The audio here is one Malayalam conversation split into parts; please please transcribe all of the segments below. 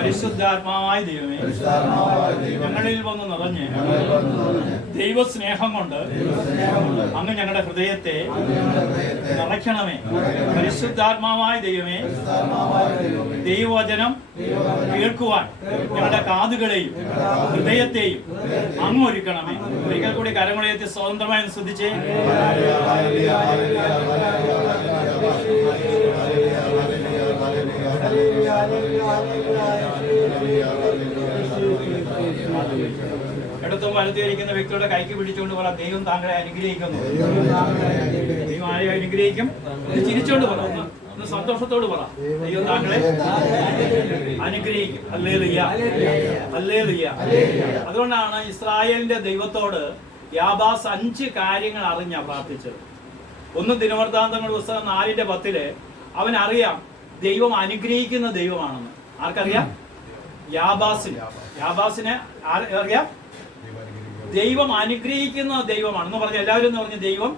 പരിശുദ്ധാത്മാവായ ദൈവമേ, ഞങ്ങളിൽ വന്ന് നിറഞ്ഞ് ദൈവസ്നേഹം കൊണ്ട് അങ്ങ് ഞങ്ങളുടെ ഹൃദയത്തെ നിറയ്ക്കണമേ. പരിശുദ്ധാത്മാവായ ദൈവമേ, ദൈവവചനം കേൾക്കുവാൻ ഞങ്ങളുടെ കാതുകളെയും ഹൃദയത്തെയും അങ്ങ് ഒരുക്കണമേ. ഒരിക്കൽ കൂടി കരമുളയത്തെ സ്വതന്ത്രമായി ശ്രദ്ധിച്ചേ. ഇടത്തും വലത്തിരിക്കുന്ന വ്യക്തിയുടെ കൈക്ക് പിടിച്ചുകൊണ്ട് പറ, ദൈവം താങ്കളെ അനുഗ്രഹിക്കുന്നു. ദൈവം ആരെ അനുഗ്രഹിക്കും? ചിരിച്ചോണ്ട് പറ, ഒന്ന് സന്തോഷത്തോട് പറ, ദൈവം താങ്കളെ അനുഗ്രഹിക്കും. Hallelujah, hallelujah. അതുകൊണ്ടാണ് ഇസ്രായേലിന്റെ ദൈവത്തോട് യാബാസ് 5 കാര്യങ്ങൾ അറിഞ്ഞാ പ്രാർത്ഥിച്ചത്. ഒന്ന് ദിനവൃത്താന്തങ്ങളുടെ പുസ്തകം 4:10 അവൻ അറിയാം ദൈവം അനുഗ്രഹിക്കുന്ന ദൈവമാണെന്ന്. ആർക്കറിയാം? യാബാസിനെ അറിയാം ദൈവം അനുഗ്രഹിക്കുന്ന ദൈവമാണെന്ന് പറഞ്ഞ എല്ലാവരും പറഞ്ഞ ദൈവം.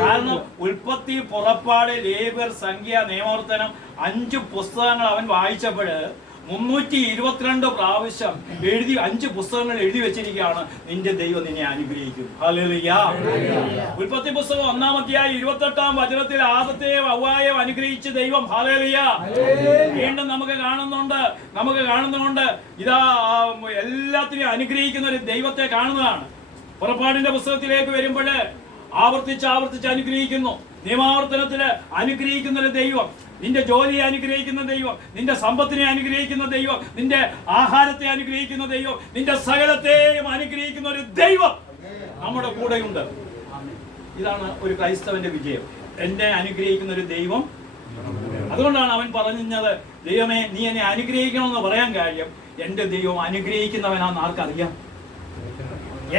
കാരണം ഉൽപ്പത്തി, പുറപ്പാട്, ലേവ്യർ, സംഖ്യ, നിയമവർത്തനം 5 പുസ്തകങ്ങൾ അവൻ വായിച്ചപ്പോൾ 322 പ്രാവശ്യം 5 പുസ്തകങ്ങൾ എഴുതി വെച്ചിരിക്കുകയാണ്, നിന്റെ ദൈവം നിന്നെ അനുഗ്രഹിക്കും. ഹല്ലേലൂയ. ഉൽപ്പത്തി പുസ്തകം 1-ാം അധ്യായം 28-ാം വചനത്തിൽ ആദത്തെയും ഹവ്വായെയും അനുഗ്രഹിച്ച ദൈവം. ഹല്ലേലൂയ. വീണ്ടും നമുക്ക് കാണുന്നുണ്ട് ഇതാ എല്ലാത്തിനെയും അനുഗ്രഹിക്കുന്ന ഒരു ദൈവത്തെ കാണുന്നതാണ്. പുറപ്പാടിന്റെ പുസ്തകത്തിലേക്ക് വരുമ്പോൾ ആവർത്തിച്ച് അനുഗ്രഹിക്കുന്നു. നിയമാവർത്തനത്തില് അനുഗ്രഹിക്കുന്ന ഒരു ദൈവം, നിന്റെ ജോലിയെ അനുഗ്രഹിക്കുന്ന ദൈവം, നിന്റെ സമ്പത്തിനെ അനുഗ്രഹിക്കുന്ന ദൈവം, നിന്റെ ആഹാരത്തെ അനുഗ്രഹിക്കുന്ന ദൈവം, നിന്റെ സകലത്തെയും അനുഗ്രഹിക്കുന്ന ഒരു ദൈവം നമ്മുടെ കൂടെയുണ്ട്. ഇതാണ് ഒരു ക്രൈസ്തവന്റെ വിജയം, എന്നെ അനുഗ്രഹിക്കുന്ന ഒരു ദൈവം. അതുകൊണ്ടാണ് അവൻ പറഞ്ഞത്, ദൈവമേ നീ എന്നെ അനുഗ്രഹിക്കണമെന്ന് പറയാൻ കാര്യം, എന്റെ ദൈവം അനുഗ്രഹിക്കുന്നവനാന്ന് ആർക്കറിയാം?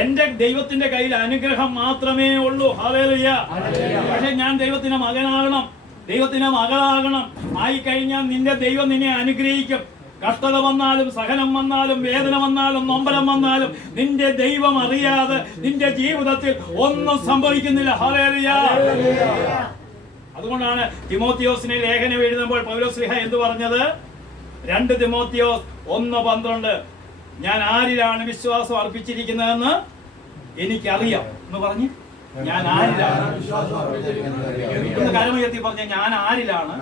എന്റെ ദൈവത്തിന്റെ കയ്യിൽ അനുഗ്രഹം മാത്രമേ ഉള്ളൂ. ഹല്ലേലൂയ. പക്ഷെ ഞാൻ ദൈവത്തിന്റെ മകനാകണം, ദൈവത്തിന്റെ മകളാകണം. ആയിക്കഴിഞ്ഞാൽ നിന്റെ ദൈവം നിന്നെ അനുഗ്രഹിക്കും. കഷ്ടത വന്നാലും, സഹനം വന്നാലും, വേദന വന്നാലും, നൊമ്പരം വന്നാലും നിന്റെ ദൈവം അറിയാതെ നിന്റെ ജീവിതത്തിൽ ഒന്നും സംഭവിക്കുന്നില്ല. ഹല്ലേലൂയ. അതുകൊണ്ടാണ് തിമോത്തിയോസിനെ ലേഖനം എഴുതുമ്പോൾ പൗലോസ് ശ്ലീഹ എന്ത് പറഞ്ഞത്? 2 തിമോത്തിയോസ് 1:12 ഞാൻ ആരിലാണ് വിശ്വാസം അർപ്പിച്ചിരിക്കുന്നതെന്ന് എനിക്കറിയാം എന്ന് പറഞ്ഞ്, ഞാൻ ആരിലാണ് കരമുയർത്തി പറഞ്ഞ, ഞാൻ ആരിലാണ്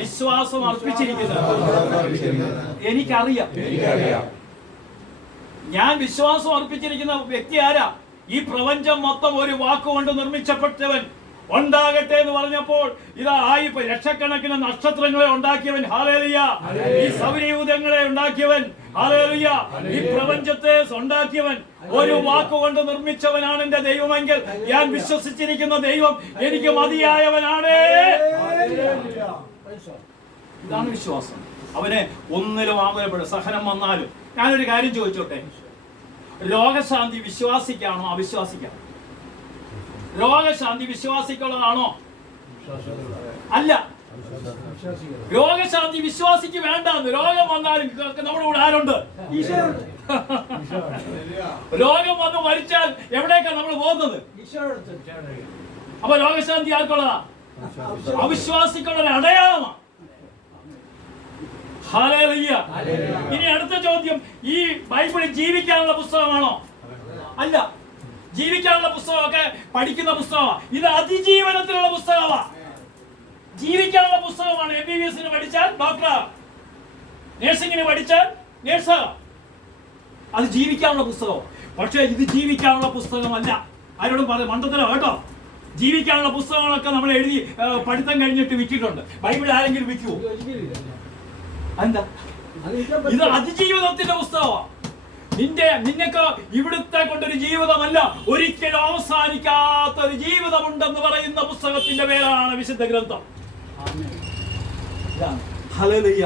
വിശ്വാസം അർപ്പിച്ചിരിക്കുന്നത് എനിക്കറിയാം. ഞാൻ വിശ്വാസം അർപ്പിച്ചിരിക്കുന്ന വ്യക്തി ആരാ? ഈ പ്രപഞ്ചം മൊത്തം ഒരു വാക്കുകൊണ്ട് നിർമ്മിച്ചപ്പെട്ടവൻ. ഉണ്ടാകട്ടെ എന്ന് പറഞ്ഞപ്പോൾ ഇതാ ലക്ഷക്കണക്കിന് നക്ഷത്രങ്ങളെ ഉണ്ടാക്കിയവൻ. ഹല്ലേലൂയ. ഈ സൗരയൂഥങ്ങളെ ഉണ്ടാക്കിയവൻ. ഹല്ലേലൂയ. ഈ പ്രപഞ്ചത്തെ ഉണ്ടാക്കിയവൻ. ഒരു വാക്കുകൊണ്ട് നിർമ്മിച്ചവനാണ് എന്റെ ദൈവമെങ്കിൽ ഞാൻ വിശ്വസിച്ചിരിക്കുന്ന ദൈവം എനിക്ക് മതിയായവനാണ്. ഇതാണ് വിശ്വാസം. അവനെ ഒന്നിലും ആകുലപ്പെടും. സഹനം വന്നാലും. ഞാനൊരു കാര്യം ചോദിച്ചോട്ടെ, രോഗശാന്തി വിശ്വാസിക്കാണോ അവിശ്വാസിക്കാണോ? രോഗശാന്തി വിശ്വാസിക്കുള്ളതാണോ? അല്ല. രോഗശാന്തി വിശ്വാസിക്ക് വേണ്ടാന്ന്. രോഗം വന്നാലും നമ്മുടെ കൂടെ ആരുണ്ട്? രോഗം വന്ന് മരിച്ചാൽ എവിടേക്കാണ് നമ്മൾ പോകുന്നത്? അപ്പൊ രോഗശാന്തി ആർക്കുള്ളതാ? അവിശ്വാസിക്കുള്ള ഒരു അടയാളമാണ്. ഹല്ലേലൂയ. ഇനി അടുത്ത ചോദ്യം, ഈ ബൈബിൾ ജീവിക്കാനുള്ള പുസ്തകമാണോ? അല്ല. ജീവിക്കാനുള്ള പുസ്തകമൊക്കെ പഠിക്കുന്ന പുസ്തകമാണ്. ഇത് അതിജീവനത്തിനുള്ള പുസ്തകമാണ്. ജീവിക്കാനുള്ള പുസ്തകമാണ്. MBBS പഠിച്ചാൽ ഡോക്ടറാണ്, നഴ്സിംഗിന് പഠിച്ചാൽ നേഴ്സാണ്. അത് ജീവിക്കാനുള്ള പുസ്തകമാണ്. പക്ഷേ ഇത് ജീവിക്കാനുള്ള പുസ്തകമല്ല. ആരോടും പറയും മണ്ടത്തരം കേട്ടോ. ജീവിക്കാനുള്ള പുസ്തകങ്ങളൊക്കെ നമ്മൾ എഴുതി പഠിത്തം കഴിഞ്ഞിട്ട് വിറ്റിട്ടുണ്ട്. ബൈബിൾ ആരെങ്കിലും വിൽക്കുമോ? എന്താ? ഇത് അതിജീവിതത്തിന്റെ പുസ്തകമാണ്. നിന്നൊക്കെ ഇവിടുത്തെ കൊണ്ടൊരു ജീവിതമല്ല, ഒരിക്കലും അവസാനിക്കാത്ത ഒരു ജീവിതമുണ്ടെന്ന് പറയുന്ന പുസ്തകത്തിന്റെ പേരാണ് വിശുദ്ധ ഗ്രന്ഥം. ഹല്ലേലൂയ.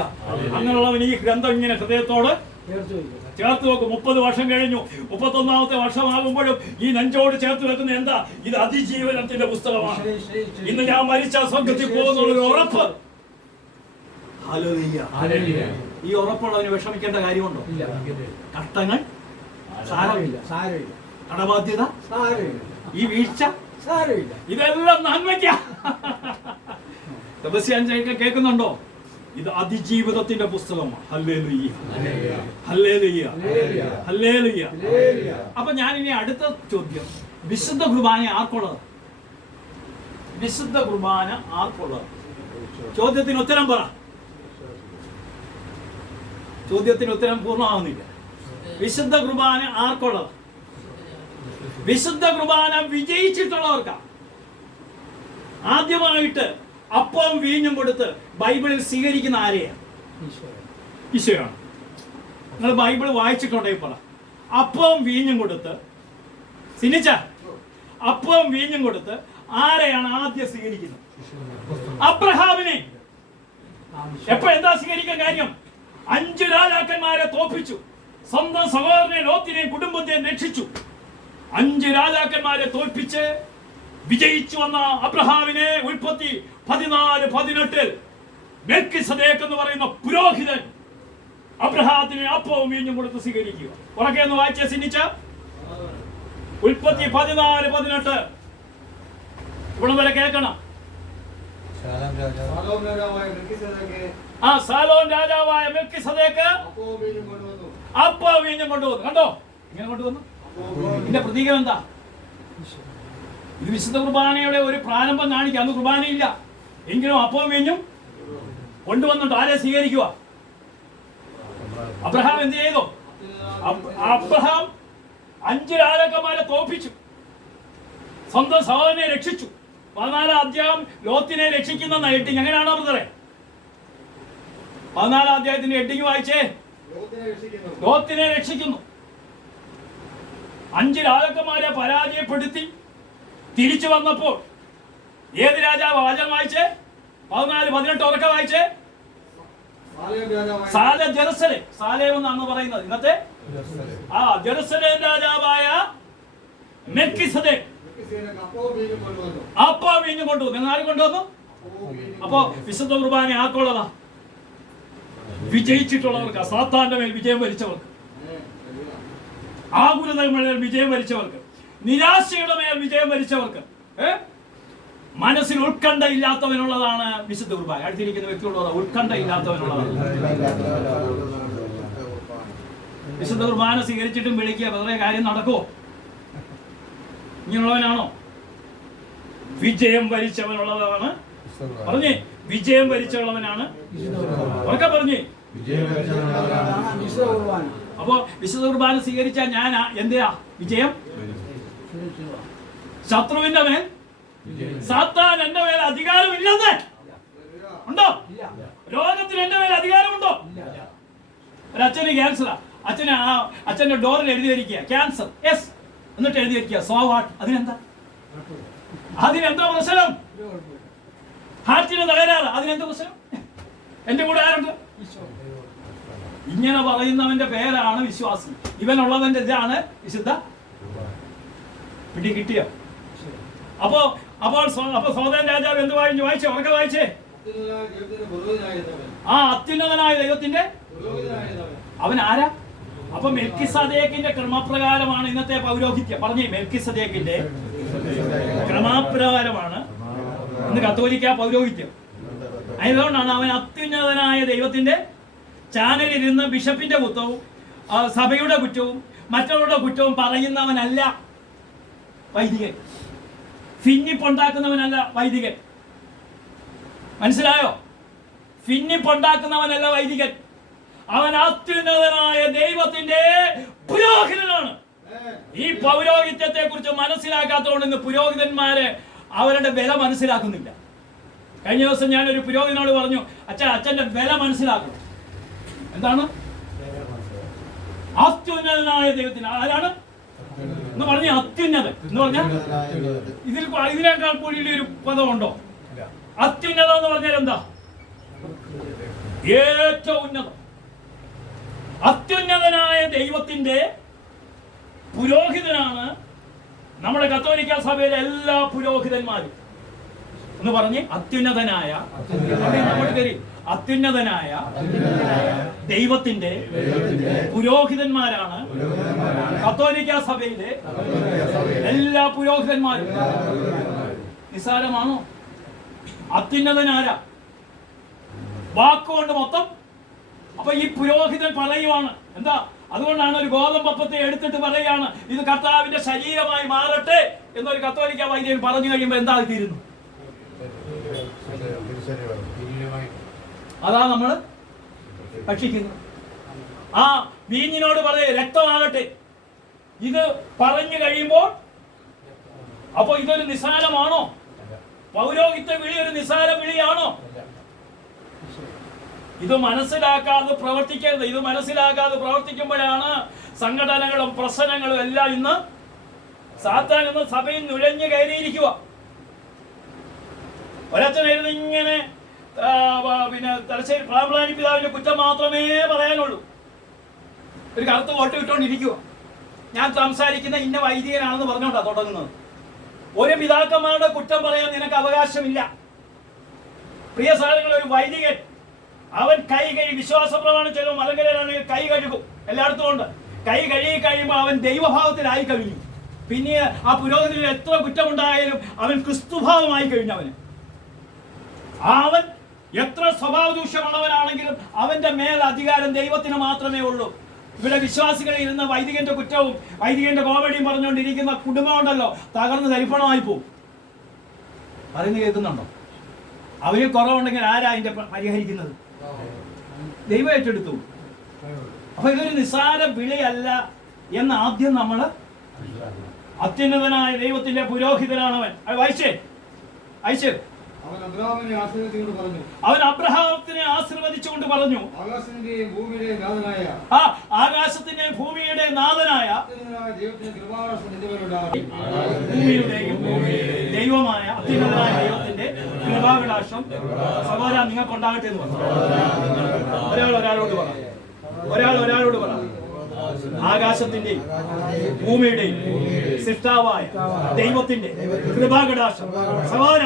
അങ്ങനെയുള്ളവൻ ഈ ഗ്രന്ഥം ഇങ്ങനെ ഹൃദയത്തോട് ചേർത്ത് വെക്കും. 30 വർഷം കഴിഞ്ഞു, 31ാമത്തെ വർഷമാകുമ്പോഴും ഈ നെഞ്ചോട് ചേർത്ത് വെക്കുന്ന എന്താ? ഇത് അതിജീവനത്തിന്റെ പുസ്തകമാണ്. ഇന്ന് ഞാൻ മരിച്ച സ്വർഗ്ഗത്തിൽ പോകുന്ന ഉറപ്പ്. ഹല്ലേലൂയ. ഈ ഉറപ്പുള്ളവന് വിഷമിക്കേണ്ട കാര്യമുണ്ടോ? കഷ്ടങ്ങൾ സാരമില്ല, കടബാധ്യത, ഈ വീഴ്ച, ഇതെല്ലാം നന്മയ്ക്കാ. കേൾക്കുന്നുണ്ടോ? ഇത് അതിജീവിതത്തിന്റെ പുസ്തകമാണ്. Hallelujah, hallelujah, hallelujah. അപ്പൊ ഞാൻ ഇനി അടുത്ത ചോദ്യം, വിശുദ്ധ കുർബാന ആർക്കുള്ളത്? വിശുദ്ധ കുർബാന ആർക്കുള്ളത്? ചോദ്യത്തിന് ഉത്തരം പറ. ചോദ്യത്തിന് ഉത്തരം പൂർണ്ണമാവുന്നില്ല. വിശുദ്ധ കുർബാന ആർക്കുള്ളത്? വിശുദ്ധ കുർബാന വിജയിച്ചിട്ടുള്ളവർക്കാ. ആദ്യമായിട്ട് അപ്പവും വീഞ്ഞും കൊടുത്ത് ബൈബിളിൽ സ്വീകരിക്കുന്ന ആരെയാണ്? ഈശോയാണ്. നിങ്ങൾ ബൈബിൾ വായിച്ചിട്ടുണ്ടെങ്കിൽ പറ. അപ്പവും വീഞ്ഞും കൊടുത്ത്, സിനിച്ച അപ്പവും വീഞ്ഞും കൊടുത്ത് ആരെയാണ് ആദ്യം സ്വീകരിക്കുന്നത്? അബ്രഹാമിനെ. എപ്പോ എന്താ സ്വീകരിക്കാൻ കാര്യം? 5 രാജാക്കന്മാരെ തോൽപ്പിച്ചു, സ്വന്തം സഹോദരനെ ലോത്തിനെയും കുടുംബത്തെയും രക്ഷിച്ചു. 5 രാജാക്കന്മാരെ തോൽപ്പിച്ച് വിജയിച്ചു വന്ന അബ്രഹാമിനെ ഉൽപ്പത്തി 14:18 മെൽക്കിസദേക്ക് എന്ന് പറയുന്ന പുരോഹിതൻ അബ്രഹാമിനെ അപ്പവും വീഞ്ഞും കൊടുത്ത് സ്വീകരിക്കുക. ഉറക്കെ ഒന്ന് വായിച്ചേ സിന്നിച്ച. ഉൽപ്പത്തി 14:18 ഇവിടെ വരെ കേൾക്കണം. സാലോൻ രാജാവായ മെൽക്കിസദേക്ക് അപ്പവും വീഞ്ഞും കൊണ്ടുവന്നു. കണ്ടോ ഇങ്ങനെ കൊണ്ടുവന്നു. ഇതിന്റെ പ്രതീകം എന്താ? ഇത് വിശുദ്ധ കുർബാനയുടെ ഒരു പ്രാരംഭം കാണിക്കുക. അന്ന് കുർബാനയില്ല എങ്കിലും അപ്പവും വീഞ്ഞും കൊണ്ടുവന്നിട്ട് ആരെ സ്വീകരിക്കുക? അബ്രഹാം എന്ത് ചെയ്തു? അബ്രഹാം 5 രാജാക്കന്മാരെ തോൽപ്പിച്ചു, സ്വന്തം സഹോദരനെ രക്ഷിച്ചു. 14 അധ്യായം ലോത്തിനെ രക്ഷിക്കുന്ന ഹെഡിങ് എങ്ങനെയാണോ ബ്രദറെ? 14 അധ്യായത്തിന്റെ ഹെഡിങ് വായിച്ചേ. ലോത്തിനെ രക്ഷിക്കുന്നു. 5 രാജാക്കന്മാരെ പരാജയപ്പെടുത്തി തിരിച്ചു വന്നപ്പോൾ ഏത് രാജാവ്? വാചകം വായിച്ചേ. 14:18 ഉറക്കെ വായിച്ചേ. ജെറുസലേം. സാലേം എന്നാണ് പറയുന്നത് ഇന്നത്തെ. ജെറുസലേം രാജാവായ മെൽക്കിസദേക്ക് അപ്പവും വീഞ്ഞും കൊണ്ടുവന്നു. ആരും കൊണ്ടുവന്നു? അപ്പോ വിശുദ്ധ കുർബാന ആർക്കുള്ളതാ? വിജയിച്ചിട്ടുള്ളവർക്ക്, സാത്താന്റെ മേൽ വിജയം വരിച്ചവർക്ക്, ആകുലതയുടെ മേൽ വിജയം വരിച്ചവർക്ക്, നിരാശയുടെ മേൽ വിജയം വരിച്ചവർക്ക്, മനസ്സിൽ ഉത്കണ്ഠ ഇല്ലാത്തവനുള്ളതാണ് വിശുദ്ധ കുർബാന. അടുത്തിരിക്കുന്ന വ്യക്തിയുള്ളതാണ് ഉത്കണ്ഠ ഇല്ലാത്തവനുള്ളതാണ്. വിശുദ്ധ കുർബാന സ്വീകരിച്ചിട്ടും വിളിക്കുക, വേറെ കാര്യം നടക്കുമോ? ഇങ്ങനെയുള്ളവനാണോ? വിജയം വരിച്ചവനുള്ളതാണ്. പറഞ്ഞേ, വിജയം വരിച്ചുള്ളവനാണ്. ഉറക്കെ പറഞ്ഞേ. അപ്പോ വിശുദ്ധ കുർബാന സ്വീകരിച്ചാൽ ഞാൻ എന്തിനാ വിജയം? ശത്രുവിന്റെ മേൽ, സാത്താൻ എന്റെ മേൽ അധികാരമില്ലെന്ന് ഉണ്ടോ? ലോകത്തിന് എന്റെ മേൽ അധികാരമുണ്ടോ? ഒരു അച്ഛന് ക്യാൻസറാ. അച്ഛന്റെ ഡോറിൽ എഴുതി വരിക്കുക ക്യാൻസർ, യെസ്, എന്നിട്ട് എഴുതി വരിക്കുക സോ വാട്ട്. അതിനെന്താ പ്രശ്നം? ഹാർട്ടിന് തകരാറ്, അതിനെന്താ പ്രശ്നം? എന്റെ കൂടെ ആരുണ്ട്? ഇങ്ങനെ പറയുന്നവന്റെ പേരാണ് വിശ്വാസി. ഇവനുള്ളവന്റെ ഇതാണ് വിശുദ്ധ. പിടി കിട്ടിയോ? അപ്പോൾ സോദരൻ രാജാവ് എന്ത് വായിച്ചേ? ഉറക്കെ വായിച്ചേ. അത്യുന്നതനായ ദൈവത്തിന്റെ അവൻ ആരാ? അപ്പൊ മെൽക്കിസദേക്കിന്റെ ക്രമപ്രകാരമാണ് ഇന്നത്തെ പൗരോഹിത്യം. പറഞ്ഞേ, മെൽക്കിസദേക്കിന്റെ ക്രമപ്രകാരമാണ് ഇന്ന് കത്തോലിക്ക പൗരോഹിത്യം. അതുകൊണ്ടാണ് അവൻ അത്യുന്നതനായ ദൈവത്തിന്റെ ചാനലിരുന്ന് ബിഷപ്പിന്റെ കുറ്റവും സഭയുടെ കുറ്റവും മറ്റുള്ളവരുടെ കുറ്റവും പറയുന്നവനല്ല വൈദികൻ. ഫിന്നിപ്പുണ്ടാക്കുന്നവനല്ല വൈദികൻ. മനസ്സിലായോ? ഫിന്നിപ്പുണ്ടാക്കുന്നവനല്ല വൈദികൻ. അവൻ അത്യുന്നതനായ ദൈവത്തിന്റെ പുരോഹിതനാണ്. ഈ പൗരോഹിത്യത്തെ കുറിച്ച് മനസ്സിലാക്കാത്തതുകൊണ്ട് ഇന്ന് പുരോഹിതന്മാര് അവരുടെ വില മനസ്സിലാക്കുന്നില്ല. കഴിഞ്ഞ ദിവസം ഞാനൊരു പുരോഹിതനോട് പറഞ്ഞു, അച്ഛന്റെ വില മനസ്സിലാക്കണം. എന്താണ് അത്യുന്നതനായ ദൈവത്തിന്? ആരാണ് എന്ന് പറഞ്ഞ അത്യുന്നതൻ എന്ന് പറഞ്ഞാൽ ഇതിനേക്കാൾ കൂടി ഒരു പദമുണ്ടോ? അത്യുന്നതം എന്ന് പറഞ്ഞാൽ എന്താ? ഏറ്റവും ഉന്നതം. അത്യുന്നതനായ ദൈവത്തിന്റെ പുരോഹിതനാണ് നമ്മുടെ കത്തോലിക്ക സഭയിലെ എല്ലാ പുരോഹിതന്മാരും. എന്ന് പറഞ്ഞ് അത്യുന്നതനായ ദൈവത്തിന്റെ പുരോഹിതന്മാരാണ് കത്തോലിക്ക സഭയിലെ എല്ലാ പുരോഹിതന്മാരും. നിസ്സാരമാണോ? അത്യുന്നതനാരാ? വാക്കുകൊണ്ട് മൊത്തം. അപ്പൊ ഈ പുരോഹിതൻ പറയുവാണ് എന്താ? അതുകൊണ്ടാണ് ഒരു ഗോതമ്പപ്പത്തെ എടുത്തിട്ട് പറയുകയാണ് ഇത് കർത്താവിന്റെ ശരീരമായി മാറട്ടെ എന്നൊരു കത്തോലിക്ക വൈദ്യൻ പറഞ്ഞു കഴിയുമ്പോൾ എന്താ തീരുന്നു? അതാ നമ്മൾ ഭക്ഷിക്കുന്നത്. ആ വീഞ്ഞിനോട് പറയേ രക്തമാകട്ടെ. ഇത് പറഞ്ഞു കഴിയുമ്പോൾ അപ്പൊ ഇതൊരു നിസ്സാരമാണോ? പൗരോഹിത്യ വിളി ഒരു നിസ്സാര വിളിയാണോ? ഇത് മനസ്സിലാക്കാതെ പ്രവർത്തിക്കരുത്. ഇത് മനസ്സിലാക്കാതെ പ്രവർത്തിക്കുമ്പോഴാണ് സംഘടനകളും പ്രശ്നങ്ങളും എല്ലാം ഇന്ന് സാത്താൻ ഇന്ന് സഭയിൽ നുഴഞ്ഞു കയറിയിരിക്കുക. ഒരച്ഛനായിരുന്നു ഇങ്ങനെ പിന്നെ തലശ്ശേരി പാമ്പ്ലാനി പിതാവിന്റെ കുറ്റം മാത്രമേ പറയാനുള്ളൂ. ഒരു കറുത്ത വോട്ട് ഇട്ടുകൊണ്ടിരിക്കുക. ഞാൻ സംസാരിക്കുന്ന ഇന്ന വൈദികനാണെന്ന് പറഞ്ഞോണ്ടാ തുടങ്ങുന്നത്. ഒരു പിതാക്കന്മാരുടെ കുറ്റം പറയാൻ നിനക്ക് അവകാശമില്ല. പ്രിയ സാധനങ്ങൾ, ഒരു വൈദികൻ അവൻ കൈ കഴുകി വിശ്വാസ പ്രമാണം ചെല്ലും മലങ്കരയിലാണെങ്കിൽ കൈ കഴുകും. എല്ലായിടത്തും ഉണ്ട്. കൈ കഴുകി കഴിയുമ്പോൾ അവൻ ദൈവഭാവത്തിലായി കഴിഞ്ഞു. പിന്നെ ആ പുരോഹിതന് എത്ര കുറ്റമുണ്ടായാലും അവൻ ക്രിസ്തുഭാവമായി കഴിഞ്ഞു. അവൻ എത്ര സ്വഭാവ ദൂഷ്യമുള്ളവനാണെങ്കിലും അവന്റെ മേൽ അധികാരം ദൈവത്തിന് മാത്രമേ ഉള്ളൂ. ഇവിടെ വിശ്വാസികളിൽ ഇരുന്ന വൈദികന്റെ കുറ്റവും വൈദികന്റെ കോമഡിയും പറഞ്ഞുകൊണ്ടിരിക്കുന്ന കുടുംബം ഉണ്ടല്ലോ, തകർന്ന് തരിപ്പണമായി പോകും. പറയുന്നത് കേൾക്കുന്നുണ്ടോ? അവന് കുറവുണ്ടെങ്കിൽ ആരാ അതിന്റെ പരിഹരിക്കുന്നത്? ദൈവം ഏറ്റെടുത്തു. അപ്പൊ ഇതൊരു നിസ്സാര വിളിയല്ല എന്ന് ആദ്യം നമ്മൾ, അത്യുന്നതനായ ദൈവത്തിന്റെ പുരോഹിതനാണവൻ. വായിച്ചേ അയച്ചേ. അവൻ അബ്രഹാമിനെ ആശീർവദിച്ചുകൊണ്ട് പറഞ്ഞു, ആകാശത്തിന്റെയും ഭൂമിയുടെ നാഥനായ ഭൂമിയുടെയും ദൈവമായ അത്യുന്നതനായ ദൈവത്തിന്റെ കൃപാകടാക്ഷം സഹോദരാ നിങ്ങൾക്കുണ്ടാകട്ടെ എന്ന് പറഞ്ഞു. ഒരാളോട് പറ, ഒരാളോട് പറ. ആകാശത്തിന്റെയും ഭൂമിയുടെയും സൃഷ്ടാവായ ദൈവത്തിന്റെ കൃപാകടാക്ഷം സഹോദര.